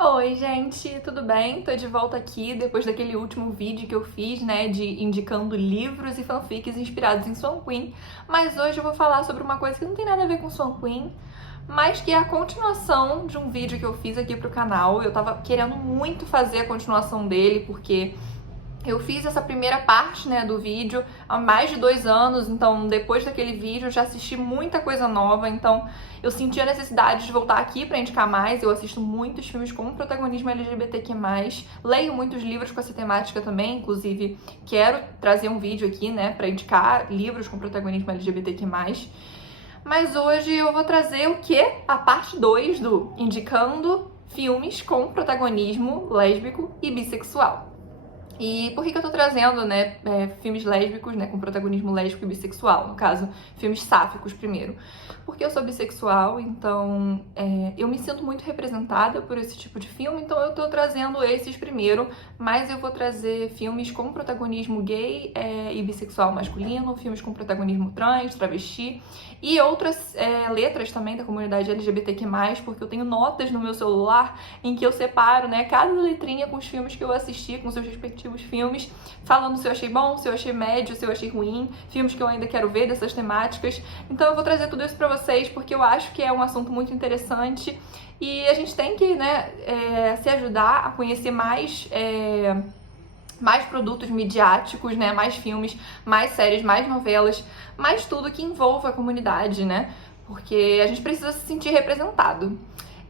Oi, gente, tudo bem? Tô de volta aqui depois daquele último vídeo que eu fiz, né, de indicando livros e fanfics inspirados em Swan Queen, mas hoje eu vou falar sobre uma coisa que não tem nada a ver com Swan Queen, mas que é a continuação de um vídeo que eu fiz aqui pro canal. Eu tava querendo muito fazer a continuação dele, porque eu fiz essa primeira parte, né, do vídeo há mais de 2 anos, então depois daquele vídeo eu já assisti muita coisa nova, então eu senti a necessidade de voltar aqui pra indicar mais. Eu assisto muitos filmes com protagonismo LGBTQ+, leio muitos livros com essa temática também, inclusive quero trazer um vídeo aqui, né, pra indicar livros com protagonismo LGBTQ+. Mas hoje eu vou trazer o quê? A parte 2 do Indicando Filmes com Protagonismo Lésbico e Bissexual. E por que eu tô trazendo, né, filmes lésbicos, né, com protagonismo lésbico e bissexual? No caso, filmes sáficos primeiro. Porque eu sou bissexual, então eu me sinto muito representada por esse tipo de filme, então eu tô trazendo esses primeiro, mas eu vou trazer filmes com protagonismo gay e bissexual masculino, filmes com protagonismo trans, travesti, e outras letras também da comunidade LGBTQ+, porque eu tenho notas no meu celular em que eu separo, né, cada letrinha com os filmes que eu assisti, com seus respectivos filmes, falando se eu achei bom, se eu achei médio, se eu achei ruim, filmes que eu ainda quero ver dessas temáticas. Então eu vou trazer tudo isso pra vocês, porque eu acho que é um assunto muito interessante e a gente tem que, né, se ajudar a conhecer mais produtos midiáticos, né, mais filmes, mais séries, mais novelas, mais tudo que envolva a comunidade, né, porque a gente precisa se sentir representado.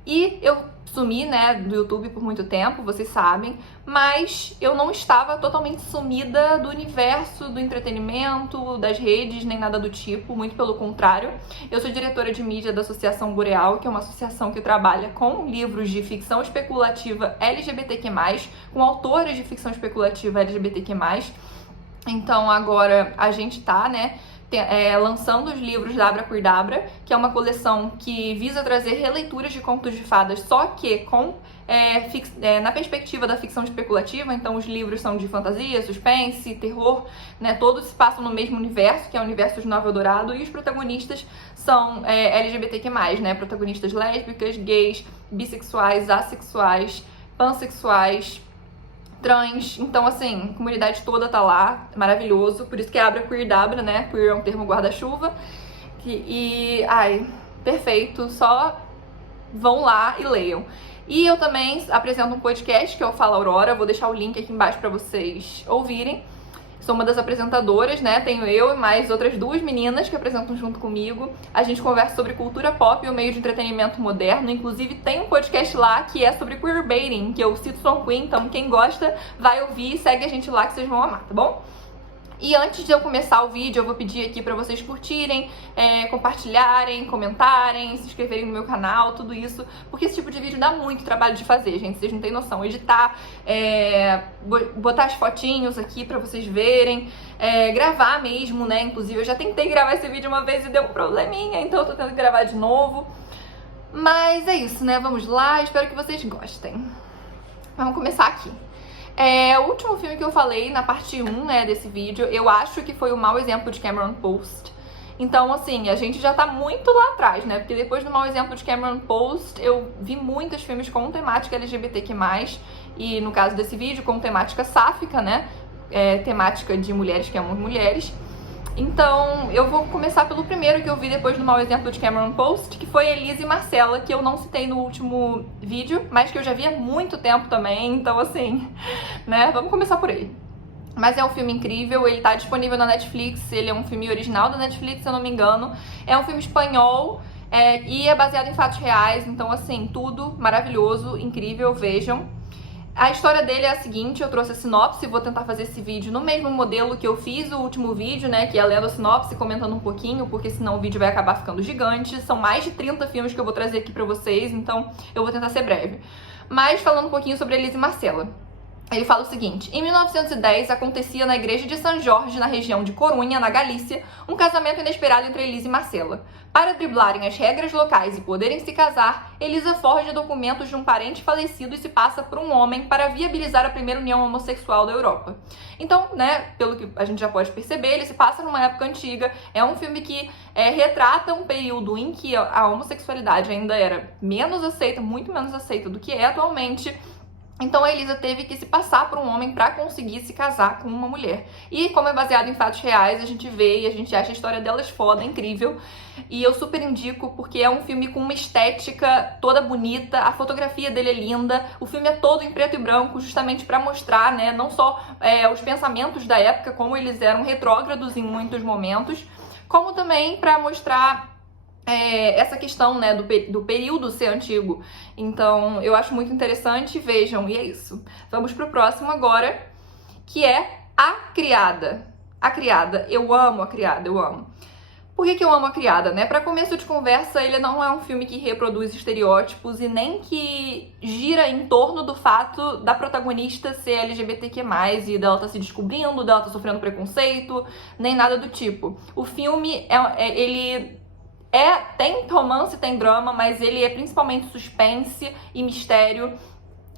E eu sumi, né, do YouTube por muito tempo, vocês sabem, mas eu não estava totalmente sumida do universo do entretenimento, das redes, nem nada do tipo, muito pelo contrário. Eu sou diretora de mídia da Associação Boreal, que é uma associação que trabalha com livros de ficção especulativa LGBTQ+, com autores de ficção especulativa LGBTQ+. Então agora a gente tá, né, lançando os livros da Abracurdabra, que é uma coleção que visa trazer releituras de contos de fadas, só que com na perspectiva da ficção especulativa. Então os livros são de fantasia, suspense, terror, né, todos se passam no mesmo universo, que é o universo de Nova Eldorado, e os protagonistas são LGBTQ+, né, protagonistas lésbicas, gays, bissexuais, assexuais, pansexuais, trans. Então, assim, a comunidade toda tá lá, maravilhoso. Por isso que é Abracurdabra, né? Queer é um termo guarda-chuva. Ai, perfeito. Só vão lá e leiam. E eu também apresento um podcast que é o Fala Aurora. Vou deixar o link aqui embaixo pra vocês ouvirem. Sou uma das apresentadoras, né? Tenho eu e mais outras 2 meninas que apresentam junto comigo. A gente conversa sobre cultura pop e o meio de entretenimento moderno. Inclusive, tem um podcast lá que é sobre queerbaiting, que eu cito Swan Queen. Então, quem gosta, vai ouvir e segue a gente lá que vocês vão amar, tá bom? E antes de eu começar o vídeo, eu vou pedir aqui pra vocês curtirem, compartilharem, comentarem, se inscreverem no meu canal, tudo isso, porque esse tipo de vídeo dá muito trabalho de fazer, gente, vocês não têm noção. Editar, botar as fotinhos aqui pra vocês verem, gravar mesmo, né, inclusive eu já tentei gravar esse vídeo uma vez e deu um probleminha, então eu tô tentando gravar de novo. Mas é isso, né, vamos lá, espero que vocês gostem. Vamos começar aqui. O último filme que eu falei na parte 1, né, desse vídeo, eu acho que foi o Mau Exemplo de Cameron Post. Então, assim, a gente já tá muito lá atrás, né? Porque depois do Mau Exemplo de Cameron Post, eu vi muitos filmes com temática LGBTQ+, e no caso desse vídeo, com temática sáfica, né? Temática de mulheres que amam mulheres. Então, eu vou começar pelo primeiro que eu vi depois do Mau Exemplo de Cameron Post, que foi Elise e Marcela, que eu não citei no último vídeo, mas que eu já vi há muito tempo também, então assim, né, vamos começar por ele. Mas é um filme incrível, ele tá disponível na Netflix, ele é um filme original da Netflix, se eu não me engano, é um filme espanhol e é baseado em fatos reais, então assim, tudo maravilhoso, incrível, vejam. A história dele é a seguinte, eu trouxe a sinopse, vou tentar fazer esse vídeo no mesmo modelo que eu fiz o último vídeo, né, que é lendo a sinopse, comentando um pouquinho, porque senão o vídeo vai acabar ficando gigante. São mais de 30 filmes que eu vou trazer aqui pra vocês, então eu vou tentar ser breve. Mas falando um pouquinho sobre Elise e Marcela. Ele fala o seguinte: em 1910 acontecia na igreja de São Jorge, na região de Corunha, na Galícia, um casamento inesperado entre Elisa e Marcela. Para driblarem as regras locais e poderem se casar, Elisa forja documentos de um parente falecido e se passa por um homem para viabilizar a primeira união homossexual da Europa. Então, né, pelo que a gente já pode perceber, ele se passa numa época antiga, é um filme que retrata um período em que a homossexualidade ainda era menos aceita, muito menos aceita do que é atualmente. Então a Elisa teve que se passar por um homem para conseguir se casar com uma mulher. E como é baseado em fatos reais, a gente vê e a gente acha a história delas foda, incrível. E eu super indico porque é um filme com uma estética toda bonita, a fotografia dele é linda, o filme é todo em preto e branco, justamente para mostrar, né, não só os pensamentos da época, como eles eram retrógrados em muitos momentos, como também para mostrar essa questão, né, do período ser antigo. Então, eu acho muito interessante, vejam, e é isso. Vamos pro próximo agora, que é A Criada. A Criada, eu amo A Criada, eu amo. Por que eu amo A Criada, né? Pra começo de conversa, ele não é um filme que reproduz estereótipos e nem que gira em torno do fato da protagonista ser LGBTQ+, e dela tá se descobrindo, dela tá sofrendo preconceito, nem nada do tipo. O filme, ele tem romance, tem drama, mas ele é principalmente suspense e mistério.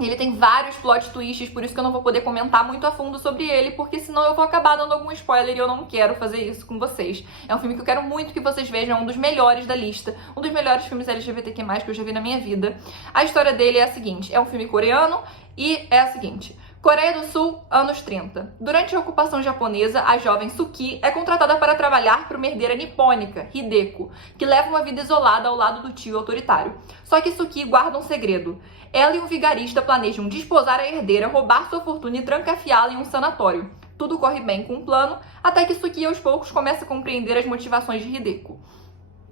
Ele tem vários plot twists, por isso que eu não vou poder comentar muito a fundo sobre ele, porque senão eu vou acabar dando algum spoiler e eu não quero fazer isso com vocês. É um filme que eu quero muito que vocês vejam, é um dos melhores da lista, um dos melhores filmes LGBTQ+, que eu já vi na minha vida. A história dele é a seguinte, é um filme coreano e é a seguinte: Coreia do Sul, anos 30. Durante a ocupação japonesa, a jovem Suki é contratada para trabalhar para uma herdeira nipônica, Hideko, que leva uma vida isolada ao lado do tio autoritário. Só que Suki guarda um segredo. Ela e um vigarista planejam desposar a herdeira, roubar sua fortuna e trancafiá-la em um sanatório. Tudo corre bem com o plano, até que Suki aos poucos começa a compreender as motivações de Hideko.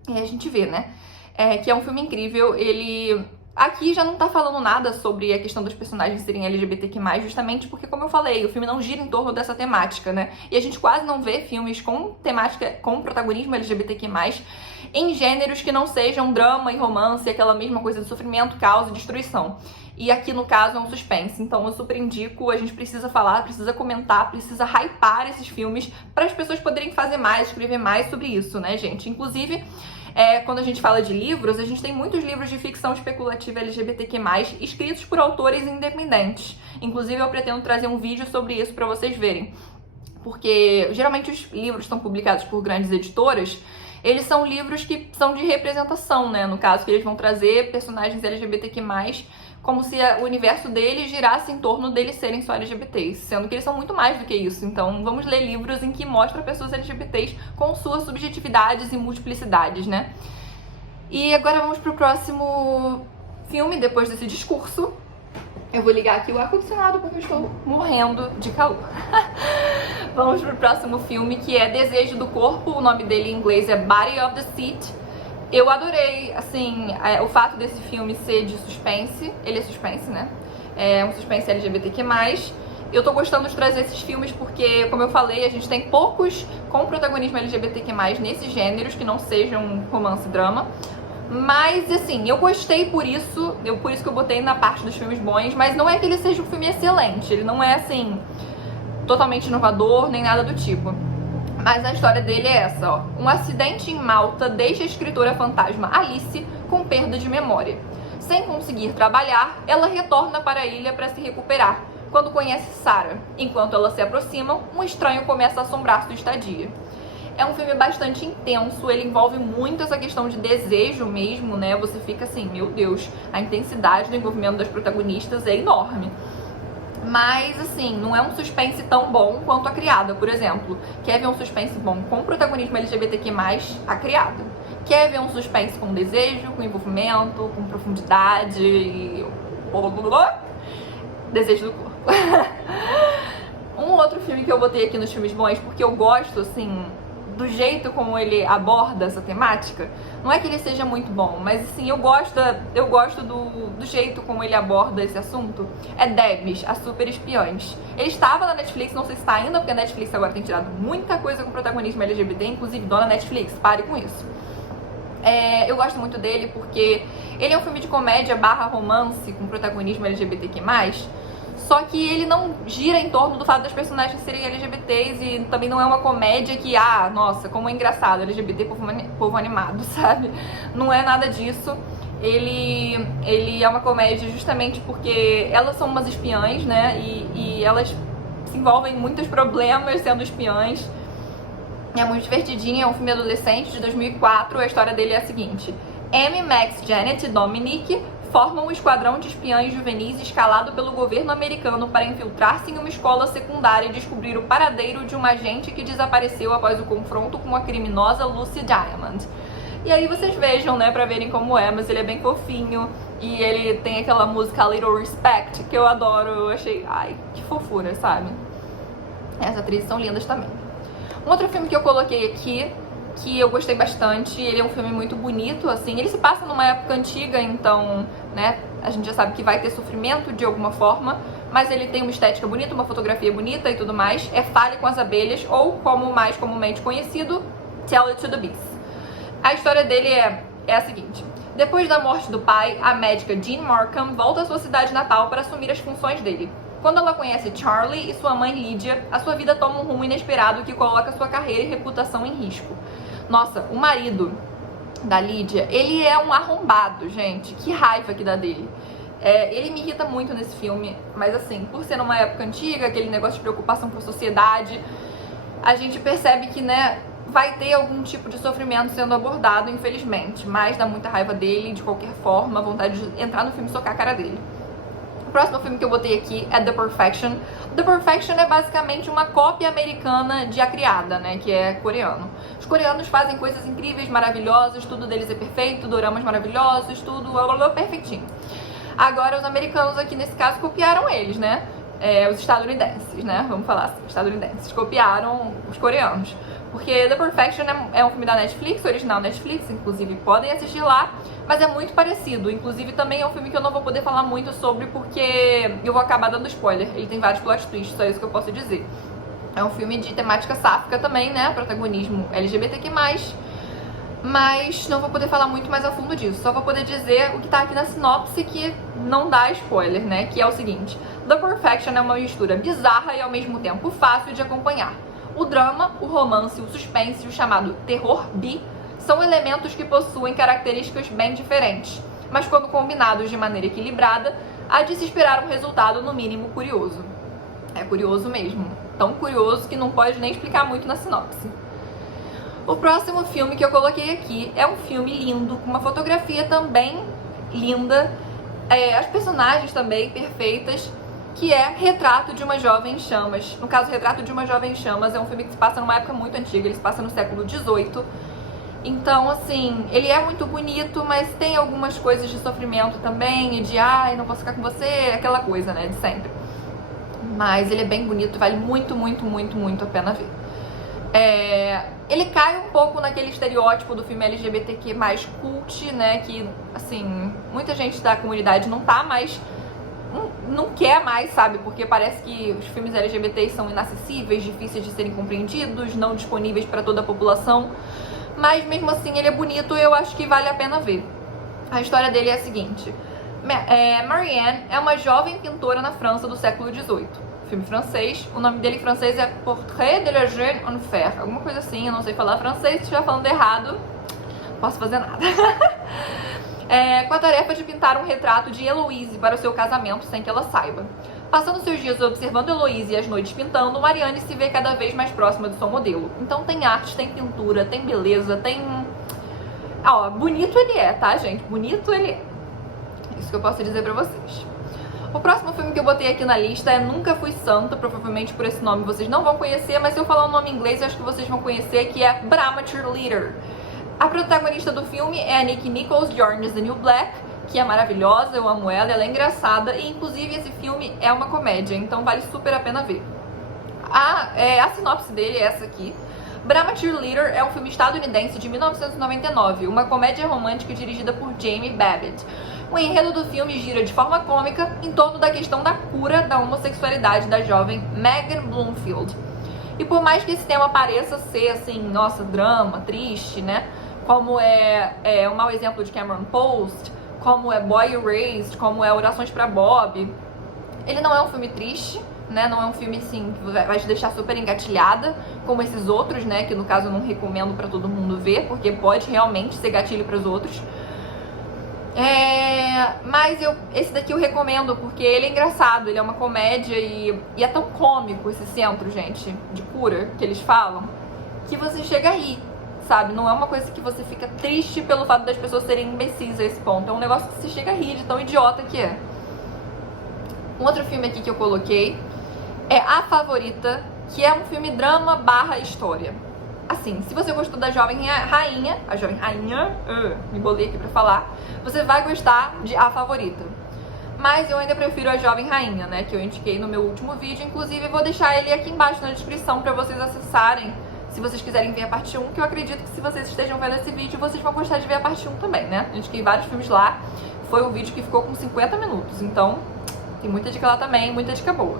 E a gente vê, né, que é um filme incrível. Ele aqui já não tá falando nada sobre a questão dos personagens serem LGBTQ+, justamente porque, como eu falei, o filme não gira em torno dessa temática, né? E a gente quase não vê filmes com temática, com protagonismo LGBTQ+, em gêneros que não sejam drama e romance, aquela mesma coisa de sofrimento, caos e destruição. E aqui, no caso, é um suspense. Então eu super indico, a gente precisa falar, precisa comentar, precisa hypar esses filmes para as pessoas poderem fazer mais, escrever mais sobre isso, né, gente? Inclusive, quando a gente fala de livros, a gente tem muitos livros de ficção especulativa LGBTQ+, escritos por autores independentes. Inclusive, eu pretendo trazer um vídeo sobre isso para vocês verem. Porque, geralmente, os livros estão publicados por grandes editoras, eles são livros que são de representação, né? No caso, que eles vão trazer personagens LGBTQ+, como se o universo deles girasse em torno deles serem só LGBTs, sendo que eles são muito mais do que isso. Então vamos ler livros em que mostram pessoas LGBTs com suas subjetividades e multiplicidades, né? E agora vamos pro próximo filme, depois desse discurso. Eu vou ligar aqui o ar-condicionado porque eu estou morrendo de calor. Vamos pro próximo filme, que é Desejo do Corpo. O nome dele em inglês é Body of the Seat. Eu adorei, assim, o fato desse filme ser de suspense. Ele é suspense, né? É um suspense LGBTQ+. Eu tô gostando de trazer esses filmes porque, como eu falei, a gente tem poucos com protagonismo LGBTQ+, nesses gêneros, que não sejam romance e drama. Mas, assim, eu gostei por isso que eu botei na parte dos filmes bons, mas não é que ele seja um filme excelente. Ele não é, assim, totalmente inovador, nem nada do tipo. Mas a história dele é essa, ó. Um acidente em Malta deixa a escritora fantasma Alice com perda de memória. Sem conseguir trabalhar, ela retorna para a ilha para se recuperar, quando conhece Sarah. Enquanto elas se aproximam, um estranho começa a assombrar sua estadia. É um filme bastante intenso, ele envolve muito essa questão de desejo mesmo, né? Você fica assim, meu Deus, a intensidade do envolvimento das protagonistas é enorme. Mas, assim, não é um suspense tão bom quanto A Criada, por exemplo. Quer ver um suspense bom com protagonismo LGBTQ+, A Criada. Quer ver um suspense com desejo, com envolvimento, com profundidade e... Desejo do Corpo. Um outro filme que eu botei aqui nos filmes bons, porque eu gosto, assim, do jeito como ele aborda essa temática. Não é que ele seja muito bom, mas assim, eu gosto do jeito como ele aborda esse assunto. É Debs, a Super Espiões. Ele estava na Netflix, não sei se está ainda, porque a Netflix agora tem tirado muita coisa com protagonismo LGBT, inclusive dona Netflix, pare com isso. Eu gosto muito dele porque ele é um filme de comédia / romance com protagonismo LGBTQ+, Só que ele não gira em torno do fato das personagens serem LGBTs e também não é uma comédia que, nossa, como é engraçado, LGBT, povo animado, sabe? Não é nada disso. Ele é uma comédia justamente porque elas são umas espiãs, né? E elas se envolvem em muitos problemas sendo espiãs. É muito divertidinho, é um filme adolescente de 2004. A história dele é a seguinte: Amy, Max, Janet e Dominic formam um esquadrão de espiãs juvenis escalado pelo governo americano para infiltrar-se em uma escola secundária e descobrir o paradeiro de uma agente que desapareceu após o confronto com a criminosa Lucy Diamond. E aí vocês vejam, né, pra verem como é, mas ele é bem fofinho e ele tem aquela música Little Respect que eu adoro, eu achei, que fofura, sabe? As atrizes são lindas também. Um outro filme que eu coloquei aqui, que eu gostei bastante, ele é um filme muito bonito, assim, ele se passa numa época antiga, então, né, a gente já sabe que vai ter sofrimento de alguma forma, mas ele tem uma estética bonita, uma fotografia bonita e tudo mais. É Fale com as Abelhas, ou como mais comumente conhecido, Tell It to the Bees. A história dele é a seguinte: depois da morte do pai, a médica Jean Markham volta à sua cidade natal para assumir as funções dele. Quando ela conhece Charlie e sua mãe Lydia, a sua vida toma um rumo inesperado que coloca sua carreira e reputação em risco. Nossa, o marido da Lydia, ele é um arrombado, gente. Que raiva que dá dele. Ele me irrita muito nesse filme, mas assim, por ser numa época antiga, aquele negócio de preocupação com a sociedade, a gente percebe que, né, vai ter algum tipo de sofrimento sendo abordado, infelizmente. Mas dá muita raiva dele, de qualquer forma, vontade de entrar no filme e socar a cara dele. O próximo filme que eu botei aqui é The Perfection. The Perfection é basicamente uma cópia americana de A Criada, né, que é coreano. Os coreanos fazem coisas incríveis, maravilhosas, tudo deles é perfeito, doramas maravilhosos, tudo perfeitinho. Agora os americanos aqui nesse caso copiaram eles, né, os estadunidenses, né, vamos falar assim, estadunidenses, copiaram os coreanos. Porque The Perfection é um filme da Netflix, original Netflix, inclusive podem assistir lá, mas é muito parecido. Inclusive também é um filme que eu não vou poder falar muito sobre porque eu vou acabar dando spoiler. Ele tem vários plot twists, só isso que eu posso dizer. É um filme de temática sáfica também, né? Protagonismo LGBTQ+, mas não vou poder falar muito mais a fundo disso. Só vou poder dizer o que tá aqui na sinopse, que não dá spoiler, né? Que é o seguinte: The Perfection é uma mistura bizarra e ao mesmo tempo fácil de acompanhar. O drama, o romance, o suspense e o chamado terror bi são elementos que possuem características bem diferentes, mas quando combinados de maneira equilibrada, há de se esperar um resultado no mínimo curioso. É curioso mesmo, tão curioso que não pode nem explicar muito na sinopse. O próximo filme que eu coloquei aqui é um filme lindo, com uma fotografia também linda, as personagens também perfeitas, que é Retrato de uma Jovem em Chamas. No caso, Retrato de uma Jovem em Chamas é um filme que se passa numa época muito antiga, ele se passa no século XVIII. Então, assim, ele é muito bonito, mas tem algumas coisas de sofrimento também, e de, não posso ficar com você, aquela coisa, né, de sempre. Mas ele é bem bonito, vale muito, muito, muito, muito a pena ver. Ele cai um pouco naquele estereótipo do filme LGBTQ mais cult, né, que, assim, muita gente da comunidade não tá mais... não quer mais, sabe? Porque parece que os filmes LGBTs são inacessíveis, difíceis de serem compreendidos, não disponíveis para toda a população. Mas mesmo assim ele é bonito e eu acho que vale a pena ver. A história dele é a seguinte: Marianne é uma jovem pintora na França do século XVIII. Filme francês, o nome dele em francês é Portrait de la Jeune en Fer, alguma coisa assim, eu não sei falar francês, se estiver falando errado, não posso fazer nada. Com a tarefa de pintar um retrato de Heloise para o seu casamento sem que ela saiba. Passando seus dias observando Heloise e as noites pintando, Marianne se vê cada vez mais próxima do seu modelo. Então tem arte, tem pintura, tem beleza, tem... bonito ele é, tá, gente? Bonito ele é. Isso que eu posso dizer pra vocês. O próximo filme que eu botei aqui na lista é Nunca Fui Santa. Provavelmente por esse nome vocês não vão conhecer, mas se eu falar o nome em inglês eu acho que vocês vão conhecer, que é Brahma Cheerleader. A protagonista do filme é a Nicky Nichols, de Orange is the New Black, que é maravilhosa, eu amo ela é engraçada e inclusive esse filme é uma comédia, então vale super a pena ver. A sinopse dele é essa aqui. Brahma Cheerleader é um filme estadunidense de 1999, uma comédia romântica dirigida por Jamie Babbitt. O enredo do filme gira de forma cômica em torno da questão da cura da homossexualidade da jovem Megan Bloomfield. E por mais que esse tema pareça ser assim, nossa, drama, triste, né? Como é um mau exemplo de Cameron Post, como é Boy Erased, como é Orações para Bob, Ele não é um filme triste, né? Não é um filme, assim, que vai te deixar super engatilhada, como esses outros, né? Que no caso eu não recomendo pra todo mundo ver, porque pode realmente ser gatilho pros outros. Mas esse daqui eu recomendo porque ele é engraçado, ele é uma comédia e é tão cômico esse centro, gente, de cura que eles falam, que você chega a rir, sabe? Não é uma coisa que você fica triste pelo fato das pessoas serem imbecis a esse ponto. É um negócio que você chega a rir de tão idiota que é. Um outro filme aqui que eu coloquei é A Favorita, que é um filme drama barra história. Assim, se você gostou da Jovem Rainha, me bolei aqui pra falar, você vai gostar de A Favorita. Mas eu ainda prefiro a Jovem Rainha, né, que eu indiquei no meu último vídeo. Inclusive, vou deixar ele aqui embaixo na descrição pra vocês acessarem, se vocês quiserem ver a parte 1, que eu acredito que se vocês estejam vendo esse vídeo, vocês vão gostar de ver a parte 1 também, né? Eu indiquei vários filmes lá, foi um vídeo que ficou com 50 minutos, então tem muita dica lá também, muita dica boa.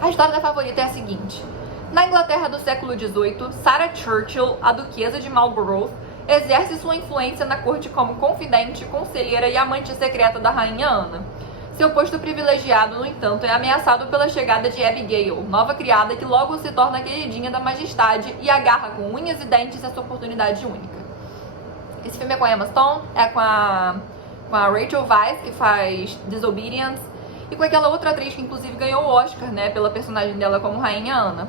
A história da Favorita é a seguinte: na Inglaterra do século XVIII, Sarah Churchill, a duquesa de Marlborough, exerce sua influência na corte como confidente, conselheira e amante secreta da rainha Ana. Seu posto privilegiado, no entanto, é ameaçado pela chegada de Abigail, nova criada que logo se torna queridinha da majestade e agarra com unhas e dentes essa oportunidade única. Esse filme é com a Emma Stone, é com a Rachel Weisz, que faz Disobedience, e com aquela outra atriz que inclusive ganhou o Oscar, né, pela personagem dela como Rainha Ana.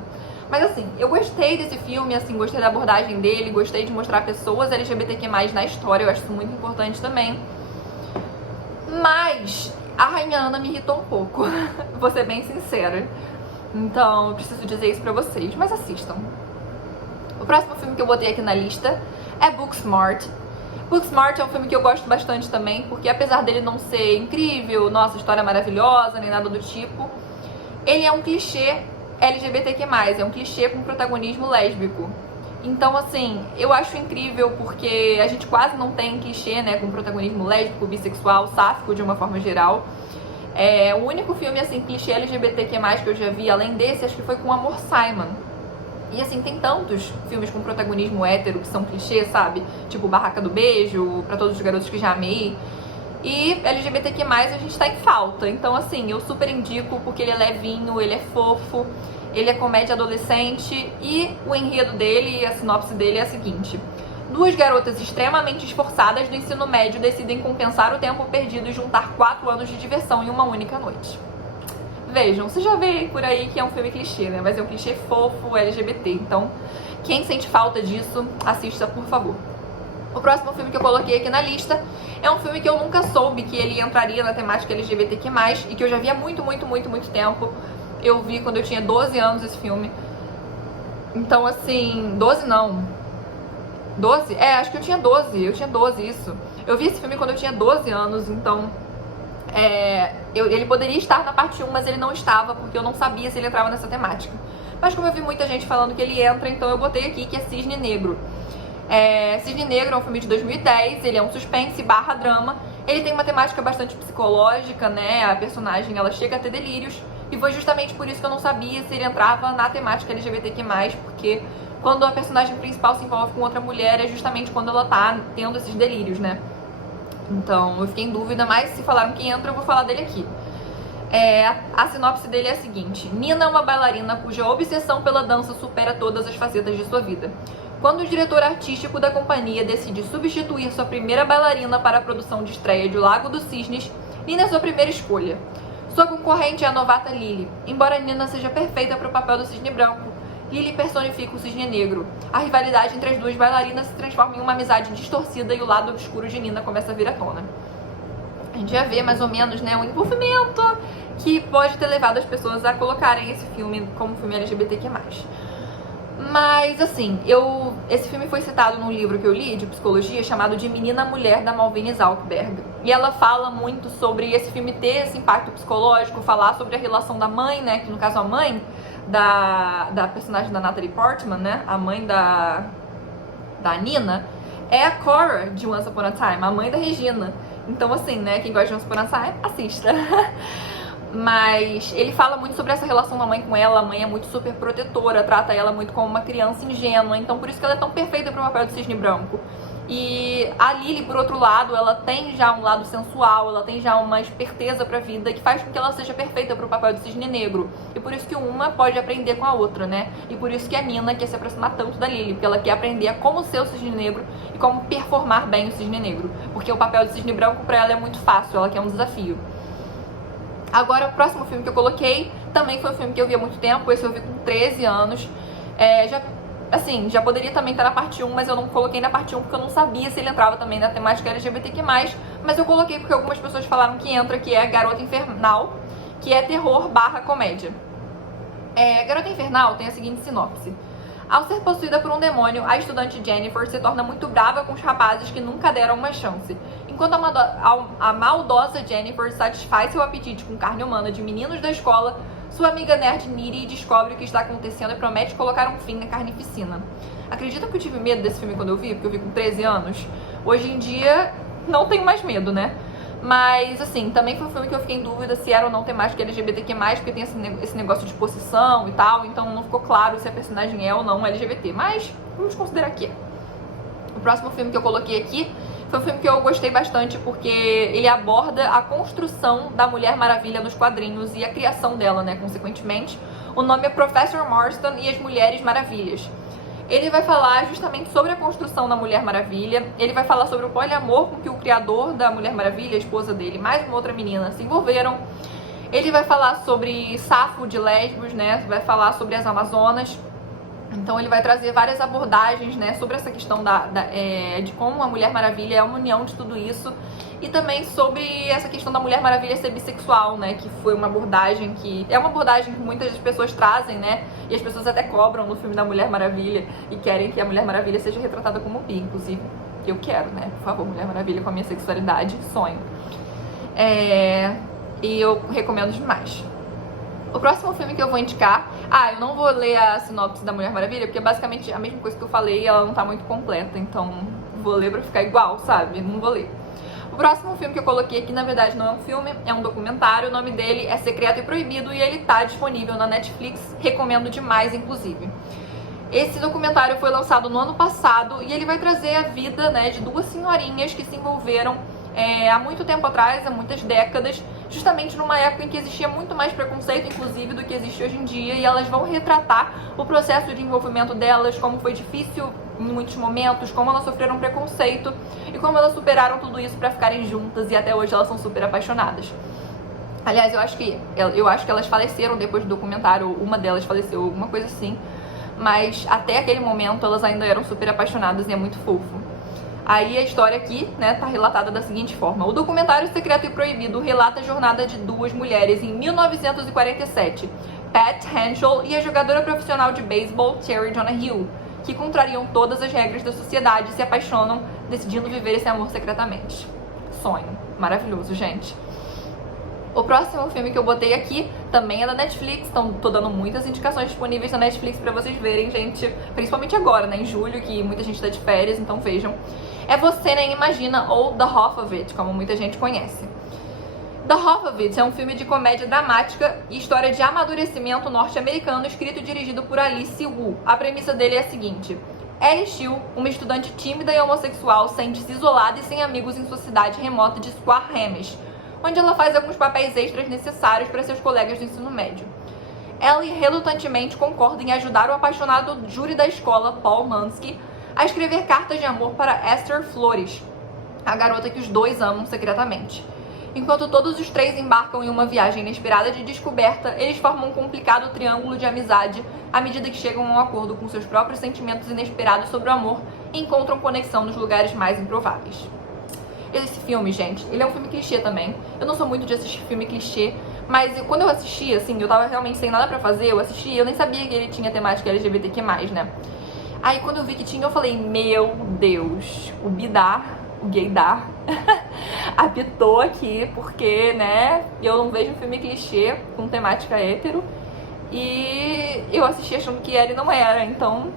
Mas assim, eu gostei desse filme, assim, gostei da abordagem dele, gostei de mostrar pessoas LGBTQ+, na história, eu acho isso muito importante também. Mas a Rainha Ana me irritou um pouco, vou ser bem sincera. Então, eu preciso dizer isso pra vocês, mas assistam. O próximo filme que eu botei aqui na lista é Booksmart. Booksmart é um filme que eu gosto bastante também, porque apesar dele não ser incrível, nossa, história maravilhosa, nem nada do tipo, ele é um clichê LGBTQ+, é um clichê com protagonismo lésbico. Então, assim, eu acho incrível porque a gente quase não tem clichê, né, com protagonismo lésbico, bissexual, sáfico de uma forma geral. O único filme, assim, clichê LGBTQ+, que eu já vi, além desse, acho que foi com Amor, Simon. E, assim, tem tantos filmes com protagonismo hétero que são clichê, sabe? Tipo Barraca do Beijo, Pra Todos os Garotos que Já Amei. E LGBTQ+, a gente tá em falta. Então, assim, eu super indico porque ele é levinho, ele é fofo, ele é comédia adolescente e o enredo dele, a sinopse dele é a seguinte: duas garotas extremamente esforçadas do ensino médio decidem compensar o tempo perdido e juntar 4 anos de diversão em uma única noite. Vejam, você já vê por aí que é um filme clichê, né? Mas é um clichê fofo, LGBT. Então, quem sente falta disso, assista, por favor. O próximo filme que eu coloquei aqui na lista é um filme que eu nunca soube que ele entraria na temática LGBTQ+, e que eu já vi há muito tempo. Eu vi quando eu tinha 12 anos esse filme. Então, assim, 12 não. 12? Acho que eu tinha 12, isso. Eu vi esse filme quando eu tinha 12 anos, então ele poderia estar na parte 1, mas ele não estava, porque eu não sabia se ele entrava nessa temática. Mas como eu vi muita gente falando que ele entra, então eu botei aqui, que é Cisne Negro. Cisne Negro é um filme de 2010, ele é um suspense barra drama. Ele tem uma temática bastante psicológica, né? A personagem, ela chega a ter delírios, e foi justamente por isso que eu não sabia se ele entrava na temática LGBTQ+, porque quando a personagem principal se envolve com outra mulher é justamente quando ela tá tendo esses delírios, né? Então, eu fiquei em dúvida, mas se falaram que entra, eu vou falar dele aqui. A sinopse dele é a seguinte: Nina é uma bailarina cuja obsessão pela dança supera todas as facetas de sua vida. Quando o diretor artístico da companhia decide substituir sua primeira bailarina para a produção de estreia de O Lago dos Cisnes, Nina é sua primeira escolha. Sua concorrente é a novata Lily. Embora Nina seja perfeita para o papel do cisne branco, Lily personifica o cisne negro. A rivalidade entre as duas bailarinas se transforma em uma amizade distorcida e o lado obscuro de Nina começa a vir à tona. A gente já vê mais ou menos, né, um envolvimento que pode ter levado as pessoas a colocarem esse filme como filme LGBTQ+. Mas, assim, esse filme foi citado num livro que eu li de psicologia chamado de Menina Mulher, da Malvine Zalkberg. E ela fala muito sobre esse filme ter esse impacto psicológico, falar sobre a relação da mãe, né, que no caso a mãe da personagem da Natalie Portman, né, a mãe da Nina, é a Cora de Once Upon a Time, a mãe da Regina. Então, assim, né, quem gosta de Once Upon a Time, assista. Mas ele fala muito sobre essa relação da mãe com ela. A mãe é muito super protetora, trata ela muito como uma criança ingênua. Então por isso que ela é tão perfeita para o papel do cisne branco. E a Lily, por outro lado, ela tem já um lado sensual, ela tem já uma esperteza pra vida que faz com que ela seja perfeita pro papel de cisne negro. E por isso que uma pode aprender com a outra, né? E por isso que a Nina quer se aproximar tanto da Lily, porque ela quer aprender a como ser o cisne negro e como performar bem o cisne negro. Porque o papel de cisne branco pra ela é muito fácil, ela quer um desafio. Agora, o próximo filme que eu coloquei também foi um filme que eu vi há muito tempo, esse eu vi com 13 anos. Já poderia também estar na parte 1, mas eu não coloquei na parte 1 porque eu não sabia se ele entrava também na temática LGBTQ+, mas eu coloquei porque algumas pessoas falaram que entra, que é Garota Infernal, que é terror / comédia. Garota Infernal tem a seguinte sinopse. Ao ser possuída por um demônio, a estudante Jennifer se torna muito brava com os rapazes que nunca deram uma chance. Enquanto a maldosa Jennifer satisfaz seu apetite com carne humana de meninos da escola, sua amiga nerd Niri descobre o que está acontecendo e promete colocar um fim na carnificina. Acredita que eu tive medo desse filme quando eu vi? Porque eu vi com 13 anos. Hoje em dia, não tenho mais medo, né? Mas, assim, também foi um filme que eu fiquei em dúvida se era ou não temática LGBTQ+, porque tem esse negócio de possessão e tal, então não ficou claro se a personagem é ou não LGBT, mas vamos considerar que é. O próximo filme que eu coloquei aqui foi um filme que eu gostei bastante porque ele aborda a construção da Mulher Maravilha nos quadrinhos e a criação dela, né, consequentemente. O nome é Professor Marston e as Mulheres Maravilhas. Ele vai falar justamente sobre a construção da Mulher Maravilha, ele vai falar sobre o poliamor com que o criador da Mulher Maravilha, a esposa dele, mais uma outra menina se envolveram. Ele vai falar sobre Safo de Lesbos, né, vai falar sobre as Amazonas. Então ele vai trazer várias abordagens, né, sobre essa questão de como a Mulher Maravilha é uma união de tudo isso. E também sobre essa questão da Mulher Maravilha ser bissexual, né, que foi uma abordagem que... É uma abordagem que muitas pessoas trazem, né, e as pessoas até cobram no filme da Mulher Maravilha e querem que a Mulher Maravilha seja retratada como bi, inclusive. Que eu quero, né, por favor, Mulher Maravilha com a minha sexualidade, sonho. E eu recomendo demais. O próximo filme que eu vou indicar... eu não vou ler a sinopse da Mulher Maravilha, porque é basicamente a mesma coisa que eu falei e ela não tá muito completa, então vou ler pra ficar igual, sabe? Não vou ler. O próximo filme que eu coloquei aqui, na verdade, não é um filme, é um documentário. O nome dele é Secreto e Proibido e ele tá disponível na Netflix, recomendo demais, inclusive. Esse documentário foi lançado no ano passado e ele vai trazer a vida, né, de duas senhorinhas que se envolveram há muito tempo atrás, há muitas décadas, justamente numa época em que existia muito mais preconceito, inclusive, do que existe hoje em dia, e elas vão retratar o processo de envolvimento delas, como foi difícil em muitos momentos, como elas sofreram preconceito e como elas superaram tudo isso pra ficarem juntas e até hoje elas são super apaixonadas. Aliás, eu acho que elas faleceram depois do documentário, uma delas faleceu, alguma coisa assim, mas até aquele momento elas ainda eram super apaixonadas e é muito fofo. Aí a história aqui, né, tá relatada da seguinte forma. O documentário Secreto e Proibido relata a jornada de duas mulheres em 1947, Pat Henschel e a jogadora profissional de beisebol Terry Jonah Hill, que contrariam todas as regras da sociedade e se apaixonam, decidindo viver esse amor secretamente. Sonho. Maravilhoso, gente. O próximo filme que eu botei aqui também é da Netflix, então tô dando muitas indicações disponíveis na Netflix pra vocês verem, gente, principalmente agora, né, em julho, que muita gente tá de férias, então vejam. É Você Nem Imagina, ou The Half of It, como muita gente conhece. The Half of It é um filme de comédia dramática e história de amadurecimento norte-americano, escrito e dirigido por Alice Wu. A premissa dele é a seguinte: Ellie Shield, uma estudante tímida e homossexual, sente-se isolada e sem amigos em sua cidade remota de Squamish, onde ela faz alguns papéis extras necessários para seus colegas do ensino médio. Ellie relutantemente concorda em ajudar o apaixonado júri da escola, Paul Mansky, a escrever cartas de amor para Esther Flores, a garota que os dois amam secretamente. Enquanto todos os três embarcam em uma viagem inesperada de descoberta, eles formam um complicado triângulo de amizade à medida que chegam a um acordo com seus próprios sentimentos inesperados sobre o amor e encontram conexão nos lugares mais improváveis. Esse filme, gente, ele é um filme clichê também. Eu não sou muito de assistir filme clichê, mas quando eu assisti, assim, eu tava realmente sem nada pra fazer, eu assisti e eu nem sabia que ele tinha temática LGBTQ+, né? Aí quando eu vi que tinha, eu falei, meu Deus, o bidar, o gaydar, apitou aqui, porque, né, eu não vejo um filme clichê com temática hétero, e eu assisti achando que ele não era, então,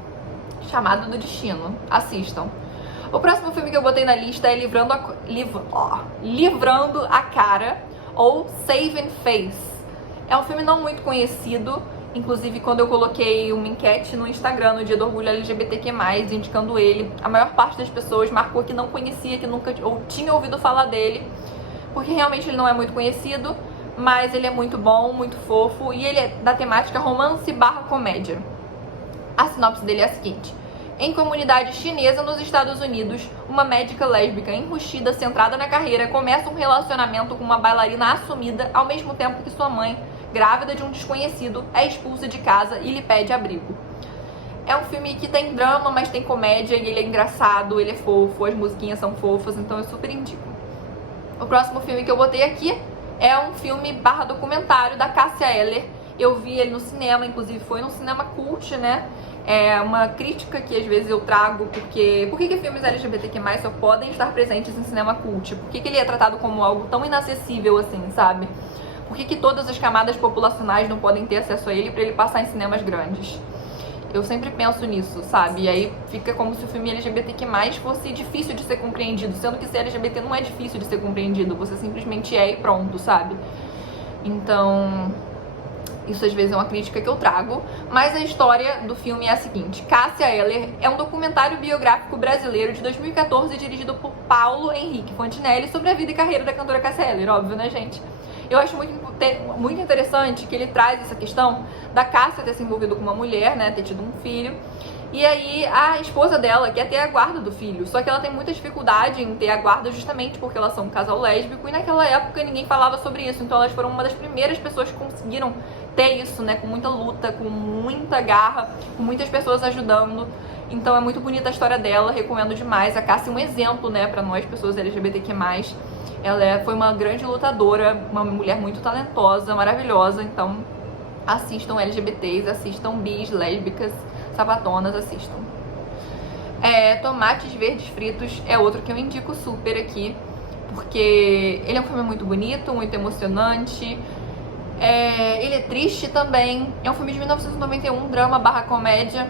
Chamado do Destino, assistam. O próximo filme que eu botei na lista é Livrando a Cara, ou Saving Face. É um filme não muito conhecido Inclusive, quando eu coloquei uma enquete no Instagram no dia do Orgulho LGBTQ+, indicando ele, a maior parte das pessoas marcou que não conhecia, que nunca ou tinha ouvido falar dele, porque realmente ele não é muito conhecido, mas ele é muito bom, muito fofo, e ele é da temática romance/comédia. A sinopse dele é a seguinte: em comunidade chinesa nos Estados Unidos, uma médica lésbica enrustida, centrada na carreira, começa um relacionamento com uma bailarina assumida, ao mesmo tempo que sua mãe, grávida de um desconhecido, é expulsa de casa e lhe pede abrigo. É um filme que tem drama, mas tem comédia, e ele é engraçado, ele é fofo, as musiquinhas são fofas, então eu super indico. O próximo filme que eu botei aqui é um filme /documentário da Cássia Eller. Eu vi ele no cinema, inclusive foi num cinema cult, né? É uma crítica que às vezes eu trago, porque por que filmes LGBTQ+, só podem estar presentes em cinema cult? Por que ele é tratado como algo tão inacessível assim, sabe? Por que todas as camadas populacionais não podem ter acesso a ele para ele passar em cinemas grandes? Eu sempre penso nisso, sabe? E aí fica como se o filme LGBTQ+, fosse difícil de ser compreendido, sendo que ser LGBT não é difícil de ser compreendido, você simplesmente é e pronto, sabe? Então, isso às vezes é uma crítica que eu trago, mas a história do filme é a seguinte: Cássia Eller é um documentário biográfico brasileiro de 2014 dirigido por Paulo Henrique Fontinelli sobre a vida e carreira da cantora Cássia Eller, óbvio, né, gente? Eu acho muito interessante que ele traz essa questão da Cássia ter se envolvido com uma mulher, né, ter tido um filho, e aí a esposa dela quer ter a guarda do filho, só que ela tem muita dificuldade em ter a guarda justamente porque elas são um casal lésbico, e naquela época ninguém falava sobre isso, então elas foram uma das primeiras pessoas que conseguiram ter isso, né, com muita luta, com muita garra, com muitas pessoas ajudando. Então é muito bonita a história dela, recomendo demais. A Cássia é um exemplo, né, pra nós, pessoas LGBTQ+. Ela foi uma grande lutadora, uma mulher muito talentosa, maravilhosa. Então assistam LGBTs, assistam bis, lésbicas, sapatonas, assistam. Tomates Verdes Fritos é outro que eu indico super aqui, porque ele é um filme muito bonito, muito emocionante. Ele é triste também. É um filme de 1991, drama/comédia.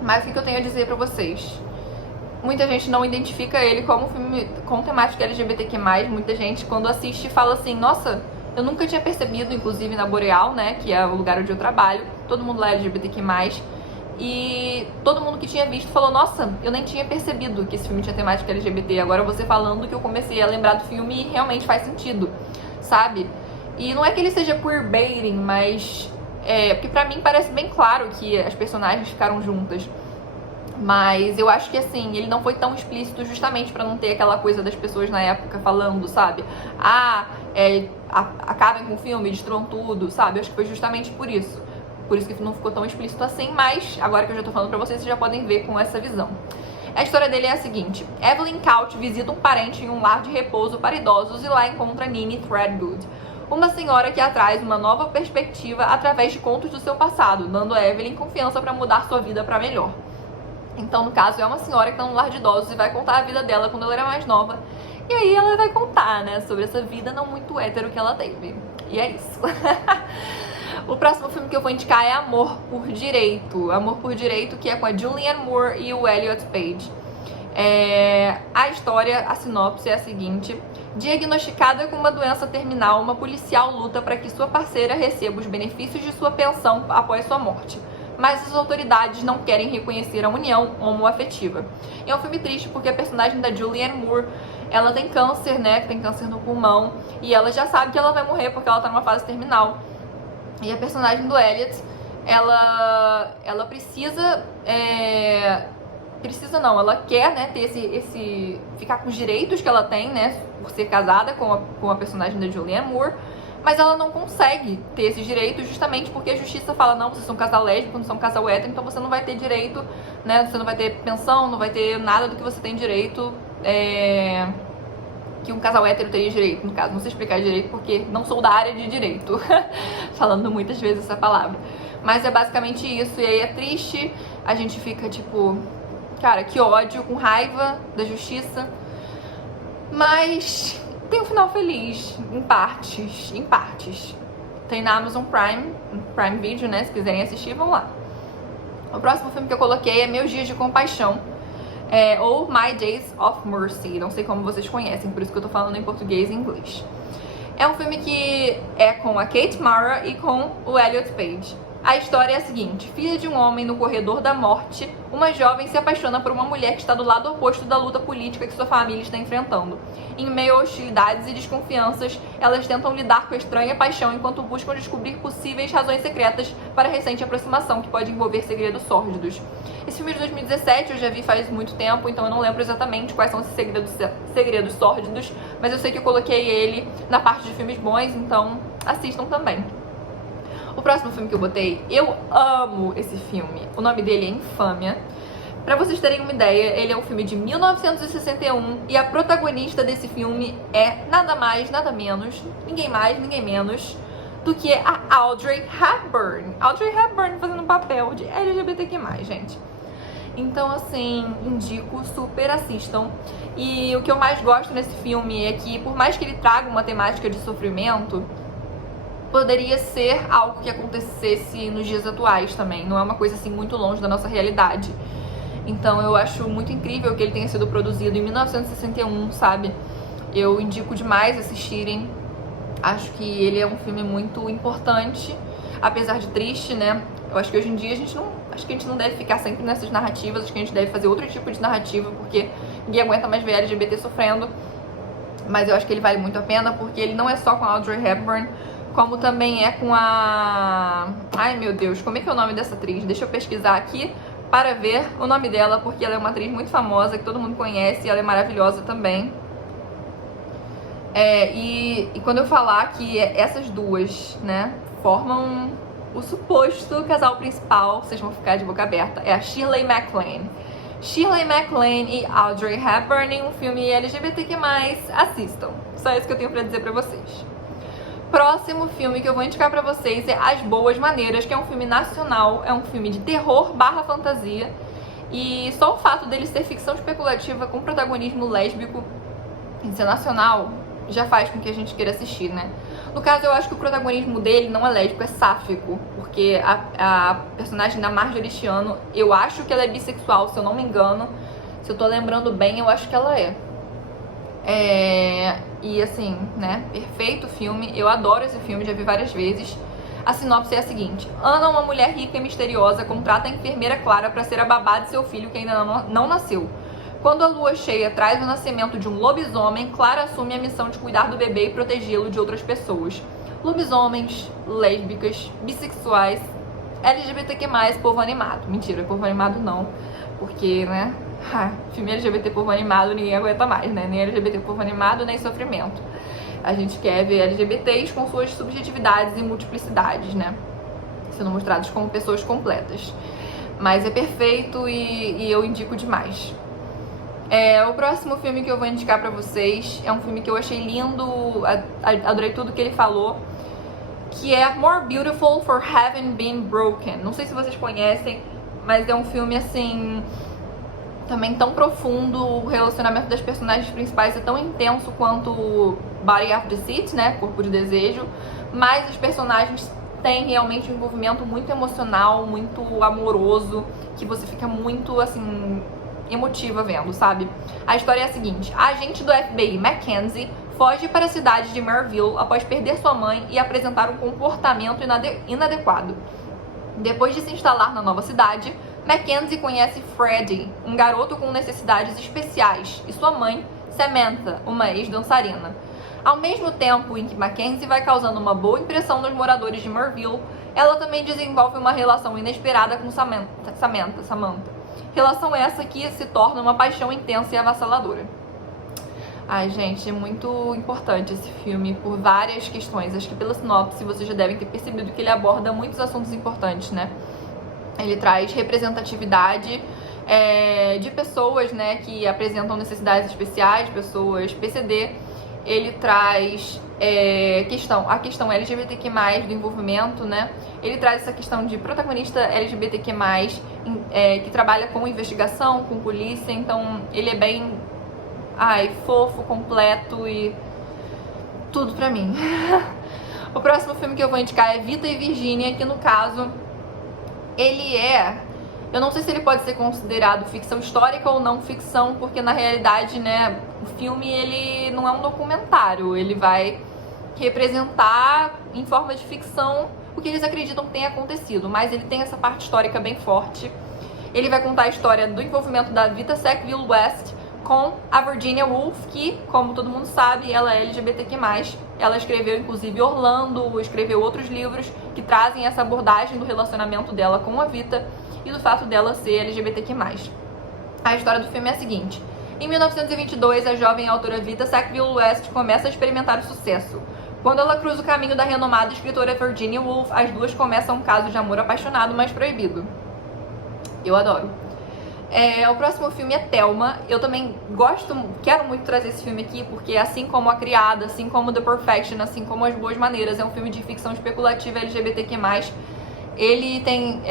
Mas o que eu tenho a dizer pra vocês? Muita gente não identifica ele como um filme com temática LGBTQ+. Muita gente, quando assiste, fala assim: nossa, eu nunca tinha percebido, inclusive na Boreal, né, que é o lugar onde eu trabalho, todo mundo lá é LGBTQ+. E todo mundo que tinha visto falou: nossa, eu nem tinha percebido que esse filme tinha temática LGBT. Agora você falando que eu comecei a lembrar do filme e realmente faz sentido, sabe? E não é que ele seja queerbaiting, mas porque pra mim parece bem claro que as personagens ficaram juntas. Mas eu acho que assim, ele não foi tão explícito justamente pra não ter aquela coisa das pessoas na época falando, sabe? Acabem com o filme, destruam tudo, sabe? Eu acho que foi justamente por isso. Por isso que não ficou tão explícito assim, mas agora que eu já tô falando pra vocês, vocês já podem ver com essa visão. A história dele é a seguinte: Evelyn Couch visita um parente em um lar de repouso para idosos e lá encontra Nini Threadgood, uma senhora que traz uma nova perspectiva através de contos do seu passado, dando a Evelyn confiança para mudar sua vida para melhor. Então, no caso, é uma senhora que está num lar de idosos e vai contar a vida dela quando ela era mais nova. E aí ela vai contar, né, sobre essa vida não muito hétero que ela teve. E é isso. O próximo filme que eu vou indicar é Amor por Direito. Amor por Direito, que é com a Julianne Moore e o Elliot Page. A história, a sinopse é a seguinte: diagnosticada com uma doença terminal, uma policial luta para que sua parceira receba os benefícios de sua pensão após sua morte. Mas as autoridades não querem reconhecer a união homoafetiva. É um filme triste porque a personagem da Julianne Moore, ela tem câncer, né? Tem câncer no pulmão. E ela já sabe que ela vai morrer porque ela tá numa fase terminal. E a personagem do Elliot, ela precisa... ela quer, né, ter ficar com os direitos que ela tem, né, por ser casada com a personagem da Julianne Moore, mas ela não consegue ter esses direitos justamente porque a justiça fala: não, vocês são um casal lésbico, não são um casal hétero, então você não vai ter direito, né, você não vai ter pensão, não vai ter nada do que você tem direito, que um casal hétero teria direito, no caso. Não sei explicar direito porque não sou da área de direito, falando muitas vezes essa palavra. Mas é basicamente isso, e aí é triste, a gente fica tipo... cara, que ódio, com raiva da justiça. Mas tem um final feliz, em partes. Tem na Amazon Prime Video, né? Se quiserem assistir, vão lá. O próximo filme que eu coloquei é Meus Dias de Compaixão, ou My Days of Mercy. Não sei como vocês conhecem, por isso que eu tô falando em português e inglês. É um filme que é com a Kate Mara e com o Elliot Page. A história é a seguinte: filha de um homem no corredor da morte, uma jovem se apaixona por uma mulher que está do lado oposto da luta política que sua família está enfrentando. Em meio a hostilidades e desconfianças, elas tentam lidar com a estranha paixão enquanto buscam descobrir possíveis razões secretas para a recente aproximação que pode envolver segredos sórdidos. Esse filme é de 2017, eu já vi faz muito tempo, então eu não lembro exatamente quais são esses segredos sórdidos, mas eu sei que eu coloquei ele na parte de filmes bons, então assistam também. O próximo filme que eu botei, eu amo esse filme. O nome dele é Infâmia. Pra vocês terem uma ideia, ele é um filme de 1961 e a protagonista desse filme é nada mais, nada menos, ninguém mais, ninguém menos do que a Audrey Hepburn. Audrey Hepburn fazendo papel de LGBTQ+, gente. Então, assim, indico, super assistam. E o que eu mais gosto nesse filme é que, por mais que ele traga uma temática de sofrimento, poderia ser algo que acontecesse nos dias atuais também. Não é uma coisa assim muito longe da nossa realidade. Então eu acho muito incrível que ele tenha sido produzido em 1961, sabe? Eu indico demais assistirem. Acho que ele é um filme muito importante, apesar de triste, né? Eu acho que hoje em dia a gente não deve ficar sempre nessas narrativas. Acho que a gente deve fazer outro tipo de narrativa, porque ninguém aguenta mais ver LGBT sofrendo. Mas eu acho que ele vale muito a pena, porque ele não é só com a Audrey Hepburn, como também é com a... Ai, meu Deus, como é que é o nome dessa atriz? Deixa eu pesquisar aqui para ver o nome dela, porque ela é uma atriz muito famosa, que todo mundo conhece, e ela é maravilhosa também. E quando eu falar que essas duas, né, formam o suposto casal principal, vocês vão ficar de boca aberta. É a Shirley MacLaine. Shirley MacLaine e Audrey Hepburn em um filme LGBTQ+, assistam. Só isso que eu tenho pra dizer pra vocês. Próximo filme que eu vou indicar pra vocês é As Boas Maneiras, que é um filme nacional, é um filme de terror / fantasia, e só o fato dele ser ficção especulativa com protagonismo lésbico em ser nacional já faz com que a gente queira assistir, né? No caso, eu acho que o protagonismo dele não é lésbico, é sáfico, porque a personagem da Marjorie este ano, eu acho que ela é bissexual, se eu não me engano. Se eu tô lembrando bem, eu acho que ela é. E assim, né, perfeito filme, eu adoro esse filme, já vi várias vezes. A sinopse é a seguinte: Ana, uma mulher rica e misteriosa, contrata a enfermeira Clara para ser a babá de seu filho que ainda não nasceu. Quando a lua cheia traz o nascimento de um lobisomem, Clara assume a missão de cuidar do bebê e protegê-lo de outras pessoas. Lobisomens, lésbicas, bissexuais, LGBTQ+, povo animado. Mentira, povo animado não, porque, né, filme LGBT povo animado ninguém aguenta mais, né? Nem LGBT povo animado, nem sofrimento. A gente quer ver LGBTs com suas subjetividades e multiplicidades, né? Sendo mostrados como pessoas completas. Mas é perfeito e eu indico demais. O próximo filme que eu vou indicar pra vocês é um filme que eu achei lindo, adorei tudo que ele falou, que é More Beautiful for Having Been Broken. Não sei se vocês conhecem, mas é um filme, assim, também tão profundo. O relacionamento das personagens principais é tão intenso quanto Body of Deceit, né, Corpo de Desejo, mas os personagens têm realmente um envolvimento muito emocional, muito amoroso, que você fica muito, assim, emotiva vendo, sabe? A história é a seguinte: a agente do FBI, Mackenzie, foge para a cidade de Maryville após perder sua mãe e apresentar um comportamento inadequado. Depois de se instalar na nova cidade, Mackenzie conhece Freddie, um garoto com necessidades especiais, e sua mãe, Samantha, uma ex-dançarina. Ao mesmo tempo em que Mackenzie vai causando uma boa impressão nos moradores de Maryville, ela também desenvolve uma relação inesperada com Samantha. Relação essa que se torna uma paixão intensa e avassaladora. Ai, gente, é muito importante esse filme por várias questões. Acho que pela sinopse vocês já devem ter percebido que ele aborda muitos assuntos importantes, né? Ele traz representatividade de pessoas, né, que apresentam necessidades especiais, pessoas PCD. Ele traz a questão LGBTQ+, do envolvimento, né? Ele traz essa questão de protagonista LGBTQ+, que trabalha com investigação, com polícia. Então ele é bem fofo, completo e tudo pra mim. O próximo filme que eu vou indicar é Vita e Virgínia, que no caso eu não sei se ele pode ser considerado ficção histórica ou não ficção, porque na realidade, né, o filme ele não é um documentário, ele vai representar em forma de ficção o que eles acreditam que tenha acontecido, mas ele tem essa parte histórica bem forte. Ele vai contar a história do envolvimento da Vita Sackville West com a Virginia Woolf, que, como todo mundo sabe, ela é LGBTQ+. Ela escreveu, inclusive, Orlando, escreveu outros livros que trazem essa abordagem do relacionamento dela com a Vita e do fato dela ser LGBTQ+. A história do filme é a seguinte. Em 1922, a jovem autora Vita Sackville West começa a experimentar o sucesso. Quando ela cruza o caminho da renomada escritora Virginia Woolf, as duas começam um caso de amor apaixonado, mas proibido. Eu adoro. O próximo filme é Thelma. Eu também quero muito trazer esse filme aqui, porque assim como A Criada, assim como The Perfection, assim como As Boas Maneiras, é um filme de ficção especulativa LGBTQ+. Ele tem,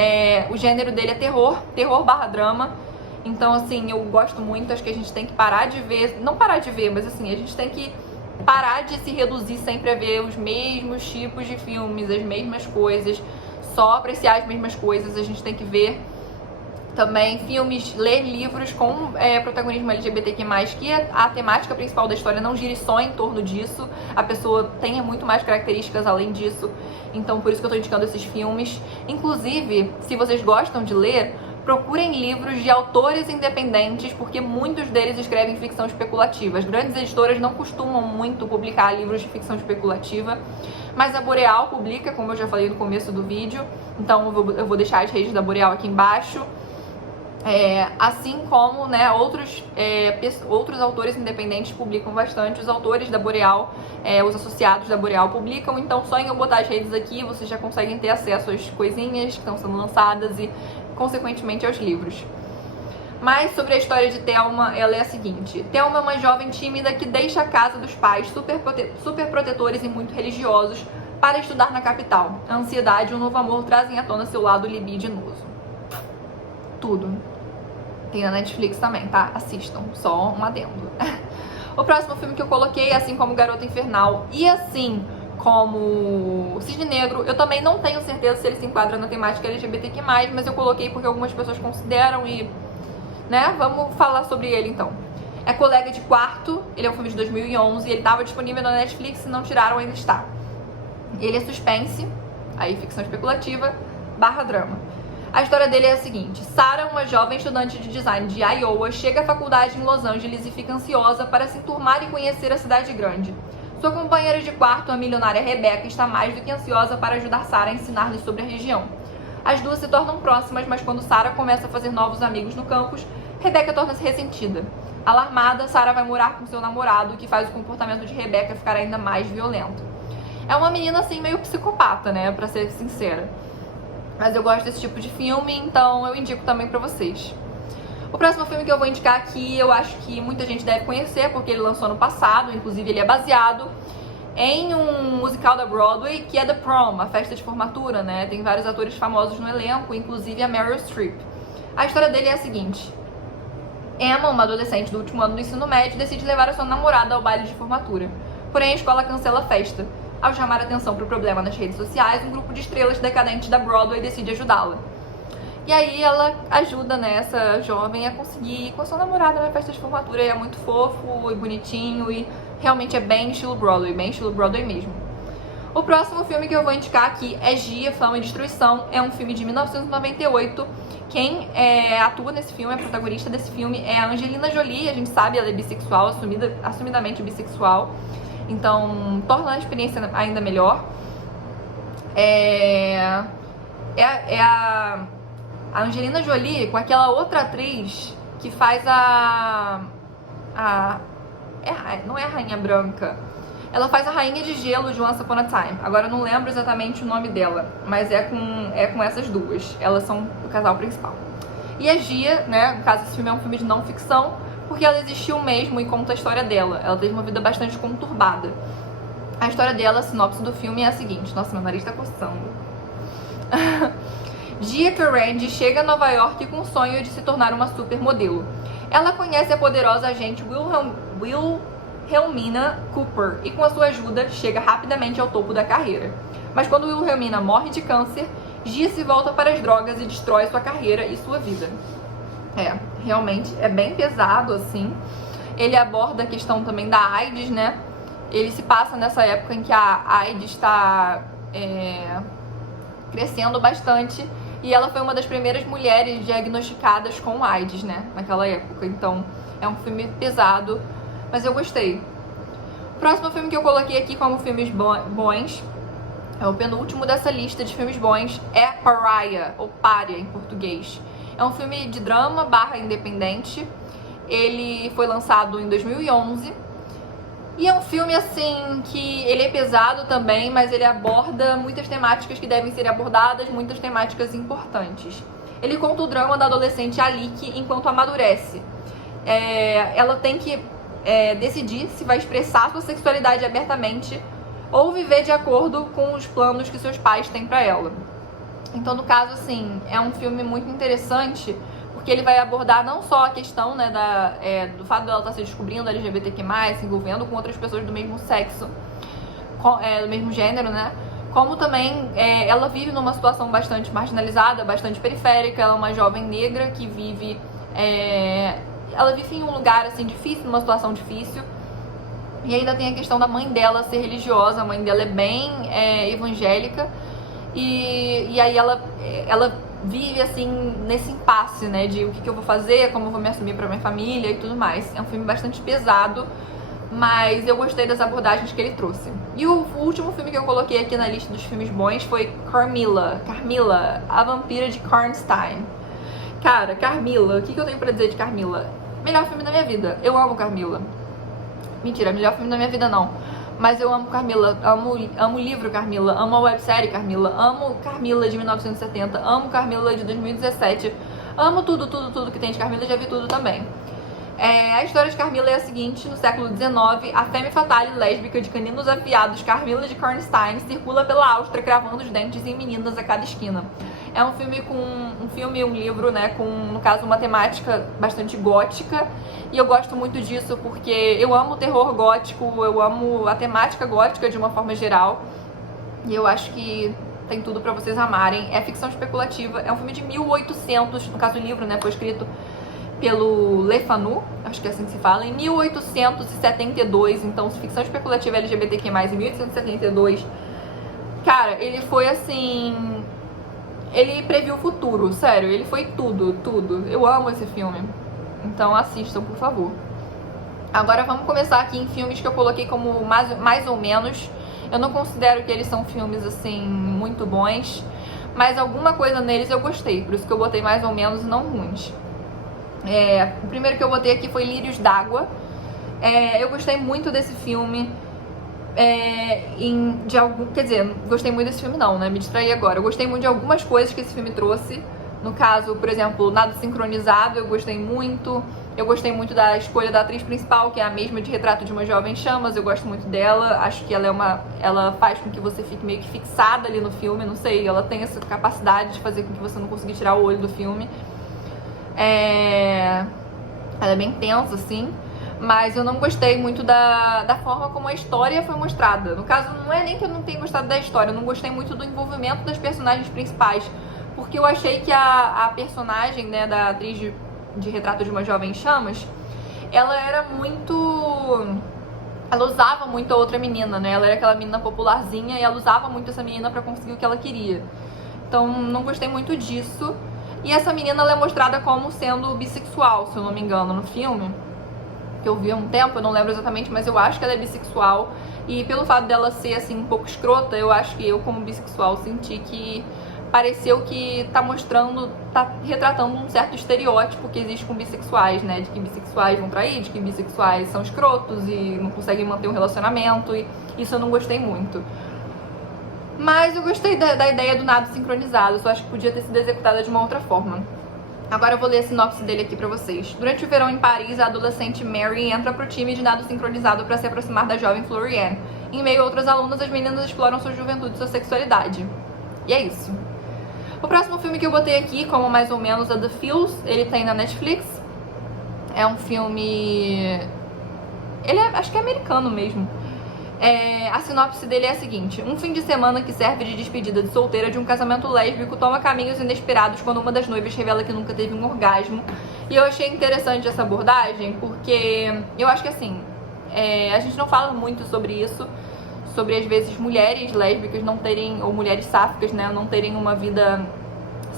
o gênero dele é terror/drama. Então, assim, eu gosto muito, acho que a gente tem que parar de ver, não parar de ver, mas assim, a gente tem que parar de se reduzir sempre a ver os mesmos tipos de filmes, as mesmas coisas, só apreciar as mesmas coisas. A gente tem que ver também filmes, ler livros com protagonismo LGBTQ+, que a temática principal da história não gire só em torno disso, a pessoa tenha muito mais características além disso. Então, por isso que eu tô indicando esses filmes. Inclusive, se vocês gostam de ler, procurem livros de autores independentes, porque muitos deles escrevem ficção especulativa. As grandes editoras não costumam muito publicar livros de ficção especulativa, mas a Boreal publica, como eu já falei no começo do vídeo, então eu vou deixar as redes da Boreal aqui embaixo. Assim como, né, outros autores independentes publicam bastante. Os autores da Boreal, os associados da Boreal publicam, então só em eu botar as redes aqui vocês já conseguem ter acesso às coisinhas que estão sendo lançadas e consequentemente aos livros. Mas sobre a história de Thelma, ela é a seguinte. Thelma é uma jovem tímida que deixa a casa dos pais super protetores e muito religiosos para estudar na capital. A ansiedade e o novo amor trazem à tona seu lado libidinoso. Tudo. Tem na Netflix também, tá? Assistam, só um adendo. O próximo filme que eu coloquei, assim como Garota Infernal e assim como Cisne Negro, eu também não tenho certeza se ele se enquadra na temática LGBTQ+, mas eu coloquei porque algumas pessoas consideram e, né, vamos falar sobre ele então. É Colega de Quarto, ele é um filme de 2011, ele estava disponível na Netflix e não tiraram, ainda está. Ele é suspense, aí ficção especulativa, /drama. A história dele é a seguinte. Sarah, uma jovem estudante de design de Iowa, chega à faculdade em Los Angeles e fica ansiosa para se enturmar e conhecer a cidade grande. Sua companheira de quarto, a milionária Rebecca, está mais do que ansiosa para ajudar Sarah a ensinar-lhes sobre a região. As duas se tornam próximas, mas quando Sarah começa a fazer novos amigos no campus, Rebecca torna-se ressentida. Alarmada, Sarah vai morar com seu namorado, o que faz o comportamento de Rebecca ficar ainda mais violento. É uma menina assim meio psicopata, né, pra ser sincera. Mas eu gosto desse tipo de filme, então eu indico também pra vocês. O próximo filme que eu vou indicar aqui, eu acho que muita gente deve conhecer, porque ele lançou no passado, inclusive ele é baseado em um musical da Broadway, que é The Prom, a festa de formatura, né? Tem vários atores famosos no elenco, inclusive a Meryl Streep. A história dele é a seguinte. Emma, uma adolescente do último ano do ensino médio, decide levar a sua namorada ao baile de formatura. Porém, a escola cancela a festa. Ao chamar a atenção para o problema nas redes sociais, um grupo de estrelas decadentes da Broadway decide ajudá-la. E aí ela ajuda, né, essa jovem a conseguir ir com a sua namorada na festa de formatura. E é muito fofo e bonitinho e realmente é bem estilo Broadway mesmo. O próximo filme que eu vou indicar aqui é Gia, Fama e Destruição. É um filme de 1998. Quem atua nesse filme, a protagonista desse filme é a Angelina Jolie. A gente sabe, ela é bissexual, assumidamente bissexual. Então, torna a experiência ainda melhor. A Angelina Jolie com aquela outra atriz que faz não é a Rainha Branca. Ela faz a Rainha de Gelo de Once Upon a Time. Agora eu não lembro exatamente o nome dela, mas é com essas duas. Elas são o casal principal. E a Gia, né, no caso esse filme é um filme de não ficção, porque ela existiu mesmo e conta a história dela. Ela teve uma vida bastante conturbada. A história dela, a sinopse do filme é a seguinte. Nossa, meu nariz tá coçando. Gia Carandi chega a Nova York com o sonho de se tornar uma supermodelo. Ela conhece a poderosa agente Wilhelmina Cooper e com a sua ajuda chega rapidamente ao topo da carreira. Mas quando Wilhelmina morre de câncer, Gia se volta para as drogas e destrói sua carreira e sua vida. Realmente é bem pesado, assim. Ele aborda a questão também da AIDS, né? Ele se passa nessa época em que a AIDS está crescendo bastante. E ela foi uma das primeiras mulheres diagnosticadas com AIDS, né? Naquela época. Então, é um filme pesado, mas eu gostei. O próximo filme que eu coloquei aqui como filmes bons, é o penúltimo dessa lista de filmes bons, é Pariah, ou Pária em português. É um filme de drama / independente. Ele foi lançado em 2011. E é um filme, assim, que ele é pesado também, mas ele aborda muitas temáticas que devem ser abordadas, muitas temáticas importantes. Ele conta o drama da adolescente Alike enquanto amadurece. Ela tem que decidir se vai expressar sua sexualidade abertamente ou viver de acordo com os planos que seus pais têm pra ela. Então, no caso, assim, é um filme muito interessante, porque ele vai abordar não só a questão, né, do fato dela estar se descobrindo LGBTQ+, se envolvendo com outras pessoas do mesmo sexo, do mesmo gênero, né, como também ela vive numa situação bastante marginalizada, bastante periférica. Ela é uma jovem negra que vive... ela vive em um lugar, assim, difícil, numa situação difícil. E ainda tem a questão da mãe dela ser religiosa. A mãe dela é bem evangélica. E aí ela vive, assim, nesse impasse, né, de o que eu vou fazer, como eu vou me assumir pra minha família e tudo mais. É um filme bastante pesado, mas eu gostei das abordagens que ele trouxe. E o último filme que eu coloquei aqui na lista dos filmes bons foi Carmilla, a Vampira de Karnstein. Cara, Carmilla, o que eu tenho pra dizer de Carmilla? Melhor filme da minha vida. Eu amo Carmilla. Mentira, melhor filme da minha vida não. Mas eu amo Carmilla, amo o livro Carmilla, amo a websérie Carmilla, amo Carmilla de 1970, amo Carmilla de 2017, amo tudo que tem de Carmilla, já vi tudo também. A história de Carmilla é a seguinte: no século XIX, a femme fatale lésbica de caninos afiados Carmilla de Karnstein circula pela Áustria cravando os dentes em meninas a cada esquina. É um filme um livro, né, com, no caso, uma temática bastante gótica. E eu gosto muito disso porque eu amo o terror gótico, eu amo a temática gótica de uma forma geral. E eu acho que tem tudo pra vocês amarem. É ficção especulativa, é um filme de 1800, no caso o livro, né, foi escrito pelo Le Fanu, acho que é assim que se fala, em 1872. Então, ficção especulativa LGBTQ+, em 1872. Cara, ele foi assim... Ele previu o futuro, sério, ele foi tudo. Eu amo esse filme. Então assistam, por favor. Agora vamos começar aqui em filmes que eu coloquei como mais ou menos. Eu não considero que eles são filmes, assim, muito bons, mas alguma coisa neles eu gostei, por isso que eu botei mais ou menos e não ruins. O primeiro que eu botei aqui foi Lírios d'Água. Eu gostei muito desse filme. Quer dizer, gostei muito desse filme não, né? Me distraí agora. Eu gostei muito de algumas coisas que esse filme trouxe. No caso, por exemplo, Nado Sincronizado, eu gostei muito. Eu gostei muito da escolha da atriz principal, que é a mesma de Retrato de uma Jovem Chamas. Eu gosto muito dela. Acho que ela faz com que você fique meio que fixada ali no filme. Não sei, ela tem essa capacidade de fazer com que você não consiga tirar o olho do filme. Ela é bem tensa, assim. Mas eu não gostei muito da forma como a história foi mostrada. No caso, não é nem que eu não tenha gostado da história, eu não gostei muito do envolvimento das personagens principais. Porque eu achei que a personagem, né, da atriz de Retrato de uma Jovem Chamas, ela era muito... Ela usava muito a outra menina, né? Ela era aquela menina popularzinha e ela usava muito essa menina pra conseguir o que ela queria. Então, não gostei muito disso. E essa menina, ela é mostrada como sendo bissexual, se eu não me engano, no filme. Que eu vi há um tempo, eu não lembro exatamente, mas eu acho que ela é bissexual. E pelo fato dela ser, assim, um pouco escrota, eu acho que eu, como bissexual, senti que pareceu que tá retratando um certo estereótipo que existe com bissexuais, né? De que bissexuais vão trair, de que bissexuais são escrotos e não conseguem manter um relacionamento, e isso eu não gostei muito. Mas eu gostei da ideia do nado sincronizado, eu só acho que podia ter sido executada de uma outra forma. Agora eu vou ler a sinopse dele aqui pra vocês. Durante o verão em Paris, a adolescente Mary entra pro time de nado sincronizado para se aproximar da jovem Floriane. Em meio a outras alunas, as meninas exploram sua juventude e sua sexualidade. E é isso. O próximo filme que eu botei aqui, como mais ou menos, é The Feels. Ele tem na Netflix. É um filme... acho que é americano mesmo. A sinopse dele é a seguinte: um fim de semana que serve de despedida de solteira de um casamento lésbico toma caminhos inesperados quando uma das noivas revela que nunca teve um orgasmo. E eu achei interessante essa abordagem porque eu acho que, assim, a gente não fala muito sobre isso, sobre às vezes mulheres lésbicas não terem, ou mulheres sáficas, né, não terem uma vida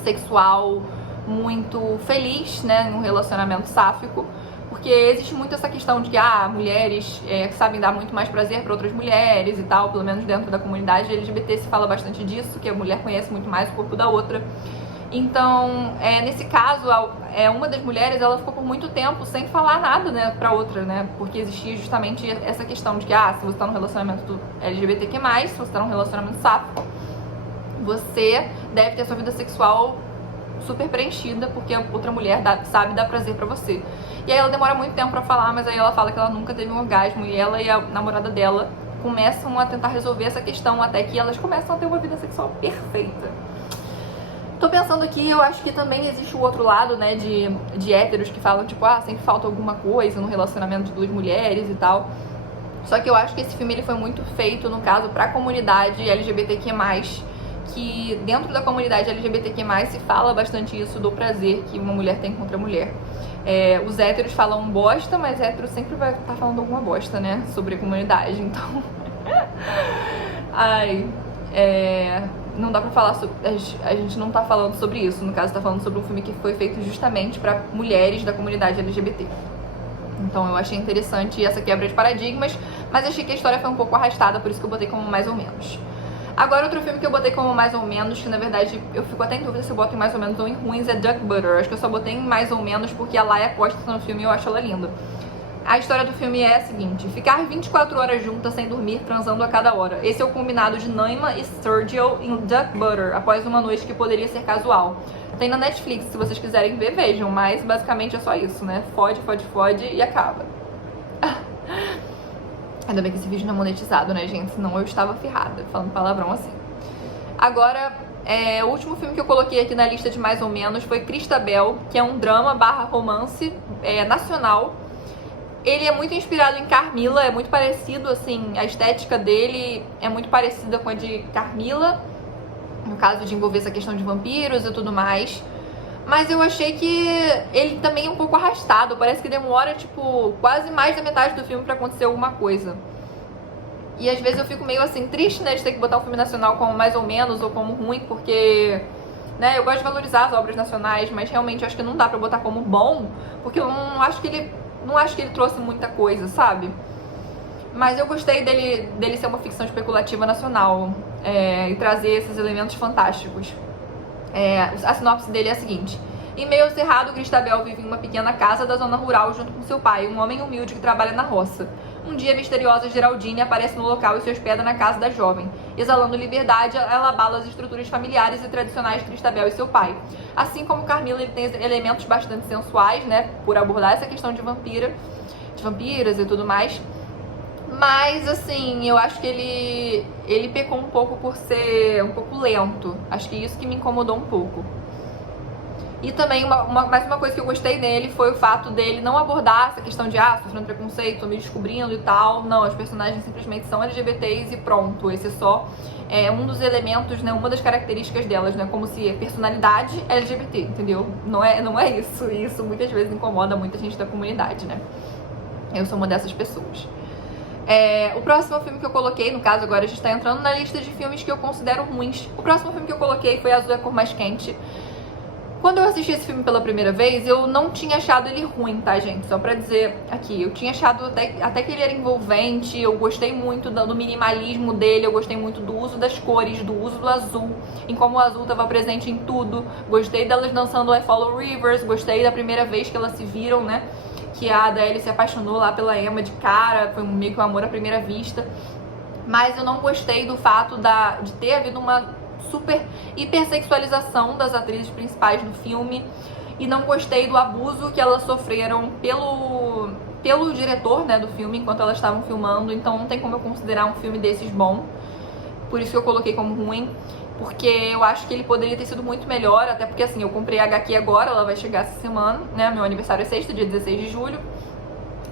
sexual muito feliz, né, em um relacionamento sáfico, porque existe muito essa questão de que mulheres sabem dar muito mais prazer para outras mulheres e tal, pelo menos dentro da comunidade LGBT se fala bastante disso, que a mulher conhece muito mais o corpo da outra. Então, nesse caso, uma das mulheres, ela ficou por muito tempo sem falar nada, né, pra outra, né, porque existia justamente essa questão de que, se você tá num relacionamento LGBTQ+, se você tá num relacionamento sáfico, você deve ter a sua vida sexual super preenchida, porque a outra mulher sabe dar prazer pra você. E aí ela demora muito tempo pra falar, mas aí ela fala que ela nunca teve um orgasmo, e ela e a namorada dela começam a tentar resolver essa questão, até que elas começam a ter uma vida sexual perfeita. Tô pensando aqui, eu acho que também existe o outro lado, né, de héteros que falam, tipo, sempre falta alguma coisa no relacionamento de duas mulheres e tal. Só que eu acho que esse filme ele foi muito feito, no caso, pra comunidade LGBTQ+, que dentro da comunidade LGBTQ+, se fala bastante isso do prazer que uma mulher tem contra a mulher. Os héteros falam bosta, mas hétero sempre vai estar falando alguma bosta, né, sobre a comunidade, então... não dá pra falar sobre... A gente não tá falando sobre isso, no caso tá falando sobre um filme que foi feito justamente pra mulheres da comunidade LGBT. Então eu achei interessante essa quebra de paradigmas, mas achei que a história foi um pouco arrastada, por isso que eu botei como mais ou menos. Agora outro filme que eu botei como mais ou menos, que na verdade eu fico até em dúvida se eu boto em mais ou menos ou em ruins, é Duck Butter. Acho que eu só botei em mais ou menos porque a Laia Costa tá no filme e eu acho ela linda. A história do filme é a seguinte: ficar 24 horas juntas sem dormir, transando a cada hora. Esse é o combinado de Naima e Sergio em Duck Butter, após uma noite que poderia ser casual. Tem na Netflix, se vocês quiserem ver, vejam, mas basicamente é só isso, né? Fode, fode, fode e acaba. Ainda bem que esse vídeo não é monetizado, né, gente? Senão eu estava ferrada, falando palavrão assim. Agora, o último filme que eu coloquei aqui na lista de mais ou menos foi Cristabel, que é um drama / romance nacional. Ele é muito inspirado em Carmila, é muito parecido, assim, a estética dele é muito parecida com a de Carmila, no caso de envolver essa questão de vampiros e tudo mais. Mas eu achei que ele também é um pouco arrastado, parece que demora, tipo, quase mais da metade do filme pra acontecer alguma coisa. E às vezes eu fico meio, assim, triste, né, de ter que botar um filme nacional como mais ou menos ou como ruim, porque... né, eu gosto de valorizar as obras nacionais, mas realmente eu acho que não dá pra botar como bom, porque eu não acho que ele trouxe muita coisa, sabe? Mas eu gostei dele ser uma ficção especulativa nacional e trazer esses elementos fantásticos. A sinopse dele é a seguinte: em meio ao cerrado, Cristabel vive em uma pequena casa da zona rural junto com seu pai, um homem humilde que trabalha na roça. Um dia, a misteriosa Geraldine aparece no local e se hospeda na casa da jovem. Exalando liberdade, ela abala as estruturas familiares e tradicionais de Cristabel e seu pai. Assim como Carmila, ele tem elementos bastante sensuais, né, por abordar essa questão de vampiras e tudo mais. Mas, assim, eu acho que ele pecou um pouco por ser um pouco lento. Acho que isso que me incomodou um pouco. E também, mais uma coisa que eu gostei nele foi o fato dele não abordar essa questão de, sofrendo preconceito, me descobrindo e tal. Não, os personagens simplesmente são LGBTs e pronto. Esse é só um dos elementos, né, uma das características delas, né, como se personalidade LGBT, entendeu? Não é isso. E isso muitas vezes incomoda muita gente da comunidade, né? Eu sou uma dessas pessoas. O próximo filme que eu coloquei, no caso agora a gente tá entrando na lista de filmes que eu considero ruins. O próximo filme que eu coloquei foi Azul é a Cor Mais Quente. Quando eu assisti esse filme pela primeira vez, eu não tinha achado ele ruim, tá, gente? Só pra dizer aqui, eu tinha achado até que ele era envolvente, eu gostei muito do minimalismo dele, eu gostei muito do uso das cores, do uso do azul, em como o azul tava presente em tudo. Gostei delas dançando I Follow Rivers, gostei da primeira vez que elas se viram, né? Que a Adele se apaixonou lá pela Emma de cara, foi meio que um amor à primeira vista. Mas eu não gostei do fato de ter havido uma super hipersexualização das atrizes principais do filme. E não gostei do abuso que elas sofreram pelo diretor, né, do filme, enquanto elas estavam filmando. Então não tem como eu considerar um filme desses bom. Por isso que eu coloquei como ruim. Porque eu acho que ele poderia ter sido muito melhor, até porque assim, eu comprei a HQ agora, ela vai chegar essa semana, né? Meu aniversário é sexta, dia 16 de julho.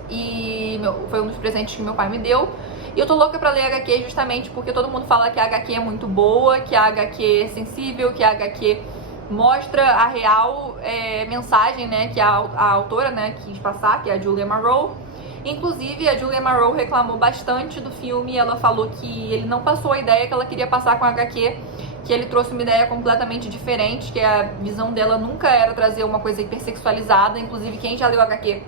E foi um dos presentes que meu pai me deu. E eu tô louca pra ler a HQ justamente porque todo mundo fala que a HQ é muito boa, que a HQ é sensível, que a HQ mostra a real mensagem, né, que a autora, né, quis passar, que é a Julia Marrow. Inclusive, a Julia Marrow reclamou bastante do filme. Ela falou que ele não passou a ideia que ela queria passar com a HQ, que ele trouxe uma ideia completamente diferente, que a visão dela nunca era trazer uma coisa hipersexualizada. Inclusive, quem já leu a HQ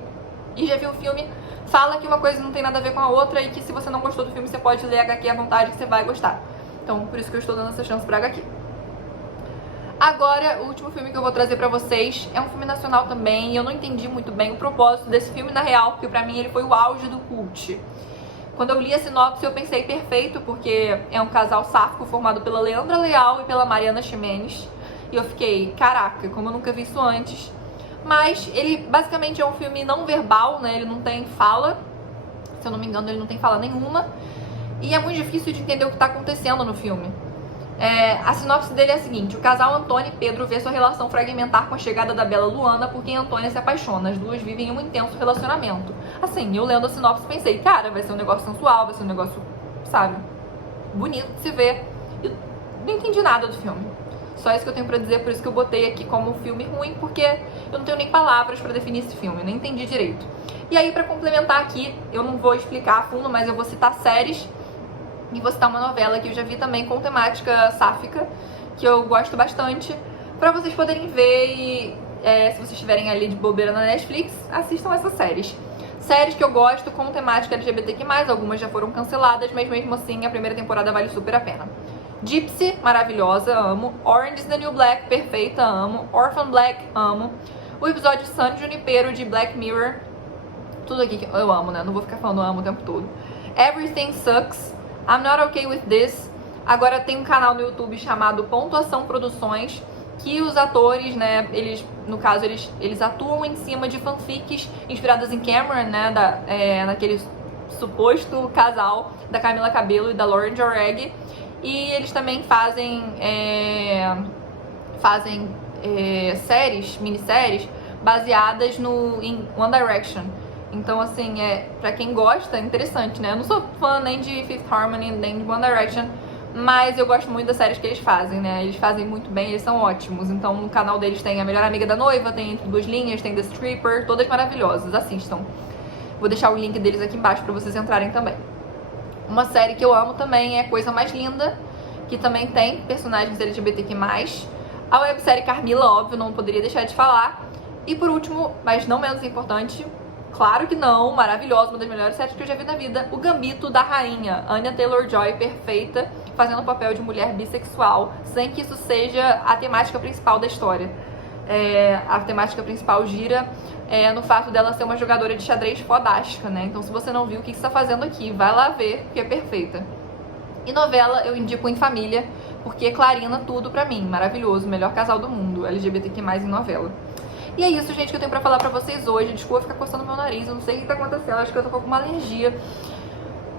e já viu o filme fala que uma coisa não tem nada a ver com a outra e que se você não gostou do filme, você pode ler a HQ à vontade que você vai gostar. Então, por isso que eu estou dando essa chance pra HQ. Agora, o último filme que eu vou trazer pra vocês é um filme nacional também, e eu não entendi muito bem o propósito desse filme na real, porque pra mim ele foi o auge do cult. Quando eu li a sinopse, eu pensei perfeito, porque é um casal sáfico formado pela Leandra Leal e pela Mariana Ximenes, e eu fiquei, caraca, como eu nunca vi isso antes. Mas ele basicamente é um filme não verbal, né? Ele não tem fala, se eu não me engano ele não tem fala nenhuma, e é muito difícil de entender o que tá acontecendo no filme. A sinopse dele é a seguinte: o casal Antônia e Pedro vê sua relação fragmentar com a chegada da bela Luana, por quem Antônia se apaixona. As duas vivem um intenso relacionamento. Assim, eu lendo a sinopse pensei, cara, vai ser um negócio sensual, vai ser um negócio, sabe, bonito de se ver. Eu não entendi nada do filme. Só isso que eu tenho pra dizer, por isso que eu botei aqui como filme ruim, porque eu não tenho nem palavras pra definir esse filme, eu nem entendi direito. E aí, pra complementar aqui, eu não vou explicar a fundo, mas eu vou citar séries e vou citar uma novela que eu já vi também com temática sáfica, que eu gosto bastante, pra vocês poderem ver e se vocês estiverem ali de bobeira na Netflix, assistam essas séries. Séries que eu gosto com temática LGBTQ+, algumas já foram canceladas, mas mesmo assim a primeira temporada vale super a pena. Gypsy, maravilhosa, amo. Orange is the New Black, perfeita, amo. Orphan Black, amo. O episódio San Junipero de Black Mirror, tudo aqui que eu amo, né? Não vou ficar falando amo o tempo todo. Everything Sucks, I'm Not Okay With This. Agora tem um canal no YouTube chamado Pontuação Produções, que os atores, né, no caso, eles atuam em cima de fanfics inspiradas em Cameron, né, naquele suposto casal da Camila Cabello e da Lauren Jorge. E eles também fazem séries, minisséries, baseadas em One Direction. Então, assim, pra quem gosta, é interessante, né? Eu não sou fã nem de Fifth Harmony, nem de One Direction, mas eu gosto muito das séries que eles fazem, né? Eles fazem muito bem, eles são ótimos. Então, no canal deles tem A Melhor Amiga da Noiva, tem Entre Duas Linhas, tem The Stripper, todas maravilhosas, assistam. Vou deixar o link deles aqui embaixo pra vocês entrarem também. Uma série que eu amo também é Coisa Mais Linda, que também tem personagens LGBTQ+. A websérie Carmila, óbvio, não poderia deixar de falar. E por último, mas não menos importante, claro que não, maravilhosa, uma das melhores séries que eu já vi na vida, O Gambito da Rainha. Anya Taylor-Joy, perfeita, fazendo o papel de mulher bissexual, sem que isso seja a temática principal da história. A temática principal gira no fato dela ser uma jogadora de xadrez fodástica, né? Então, se você não viu, o que você tá fazendo aqui? Vai lá ver, porque é perfeita. E novela, eu indico Em Família, porque clarina tudo pra mim. Maravilhoso, melhor casal do mundo, LGBTQ+, em novela. E é isso, gente, que eu tenho pra falar pra vocês hoje. Desculpa ficar coçando meu nariz, eu não sei o que tá acontecendo, acho que eu tô com alguma alergia.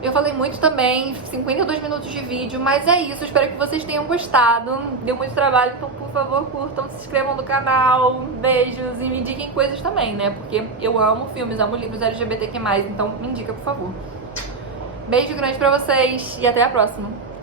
Eu falei muito também, 52 minutos de vídeo, mas é isso, espero que vocês tenham gostado. Deu muito trabalho, então por favor curtam, se inscrevam no canal, beijos e me indiquem coisas também, né? Porque eu amo filmes, amo livros LGBTQ+, então me indica, por favor. Beijo grande pra vocês e até a próxima.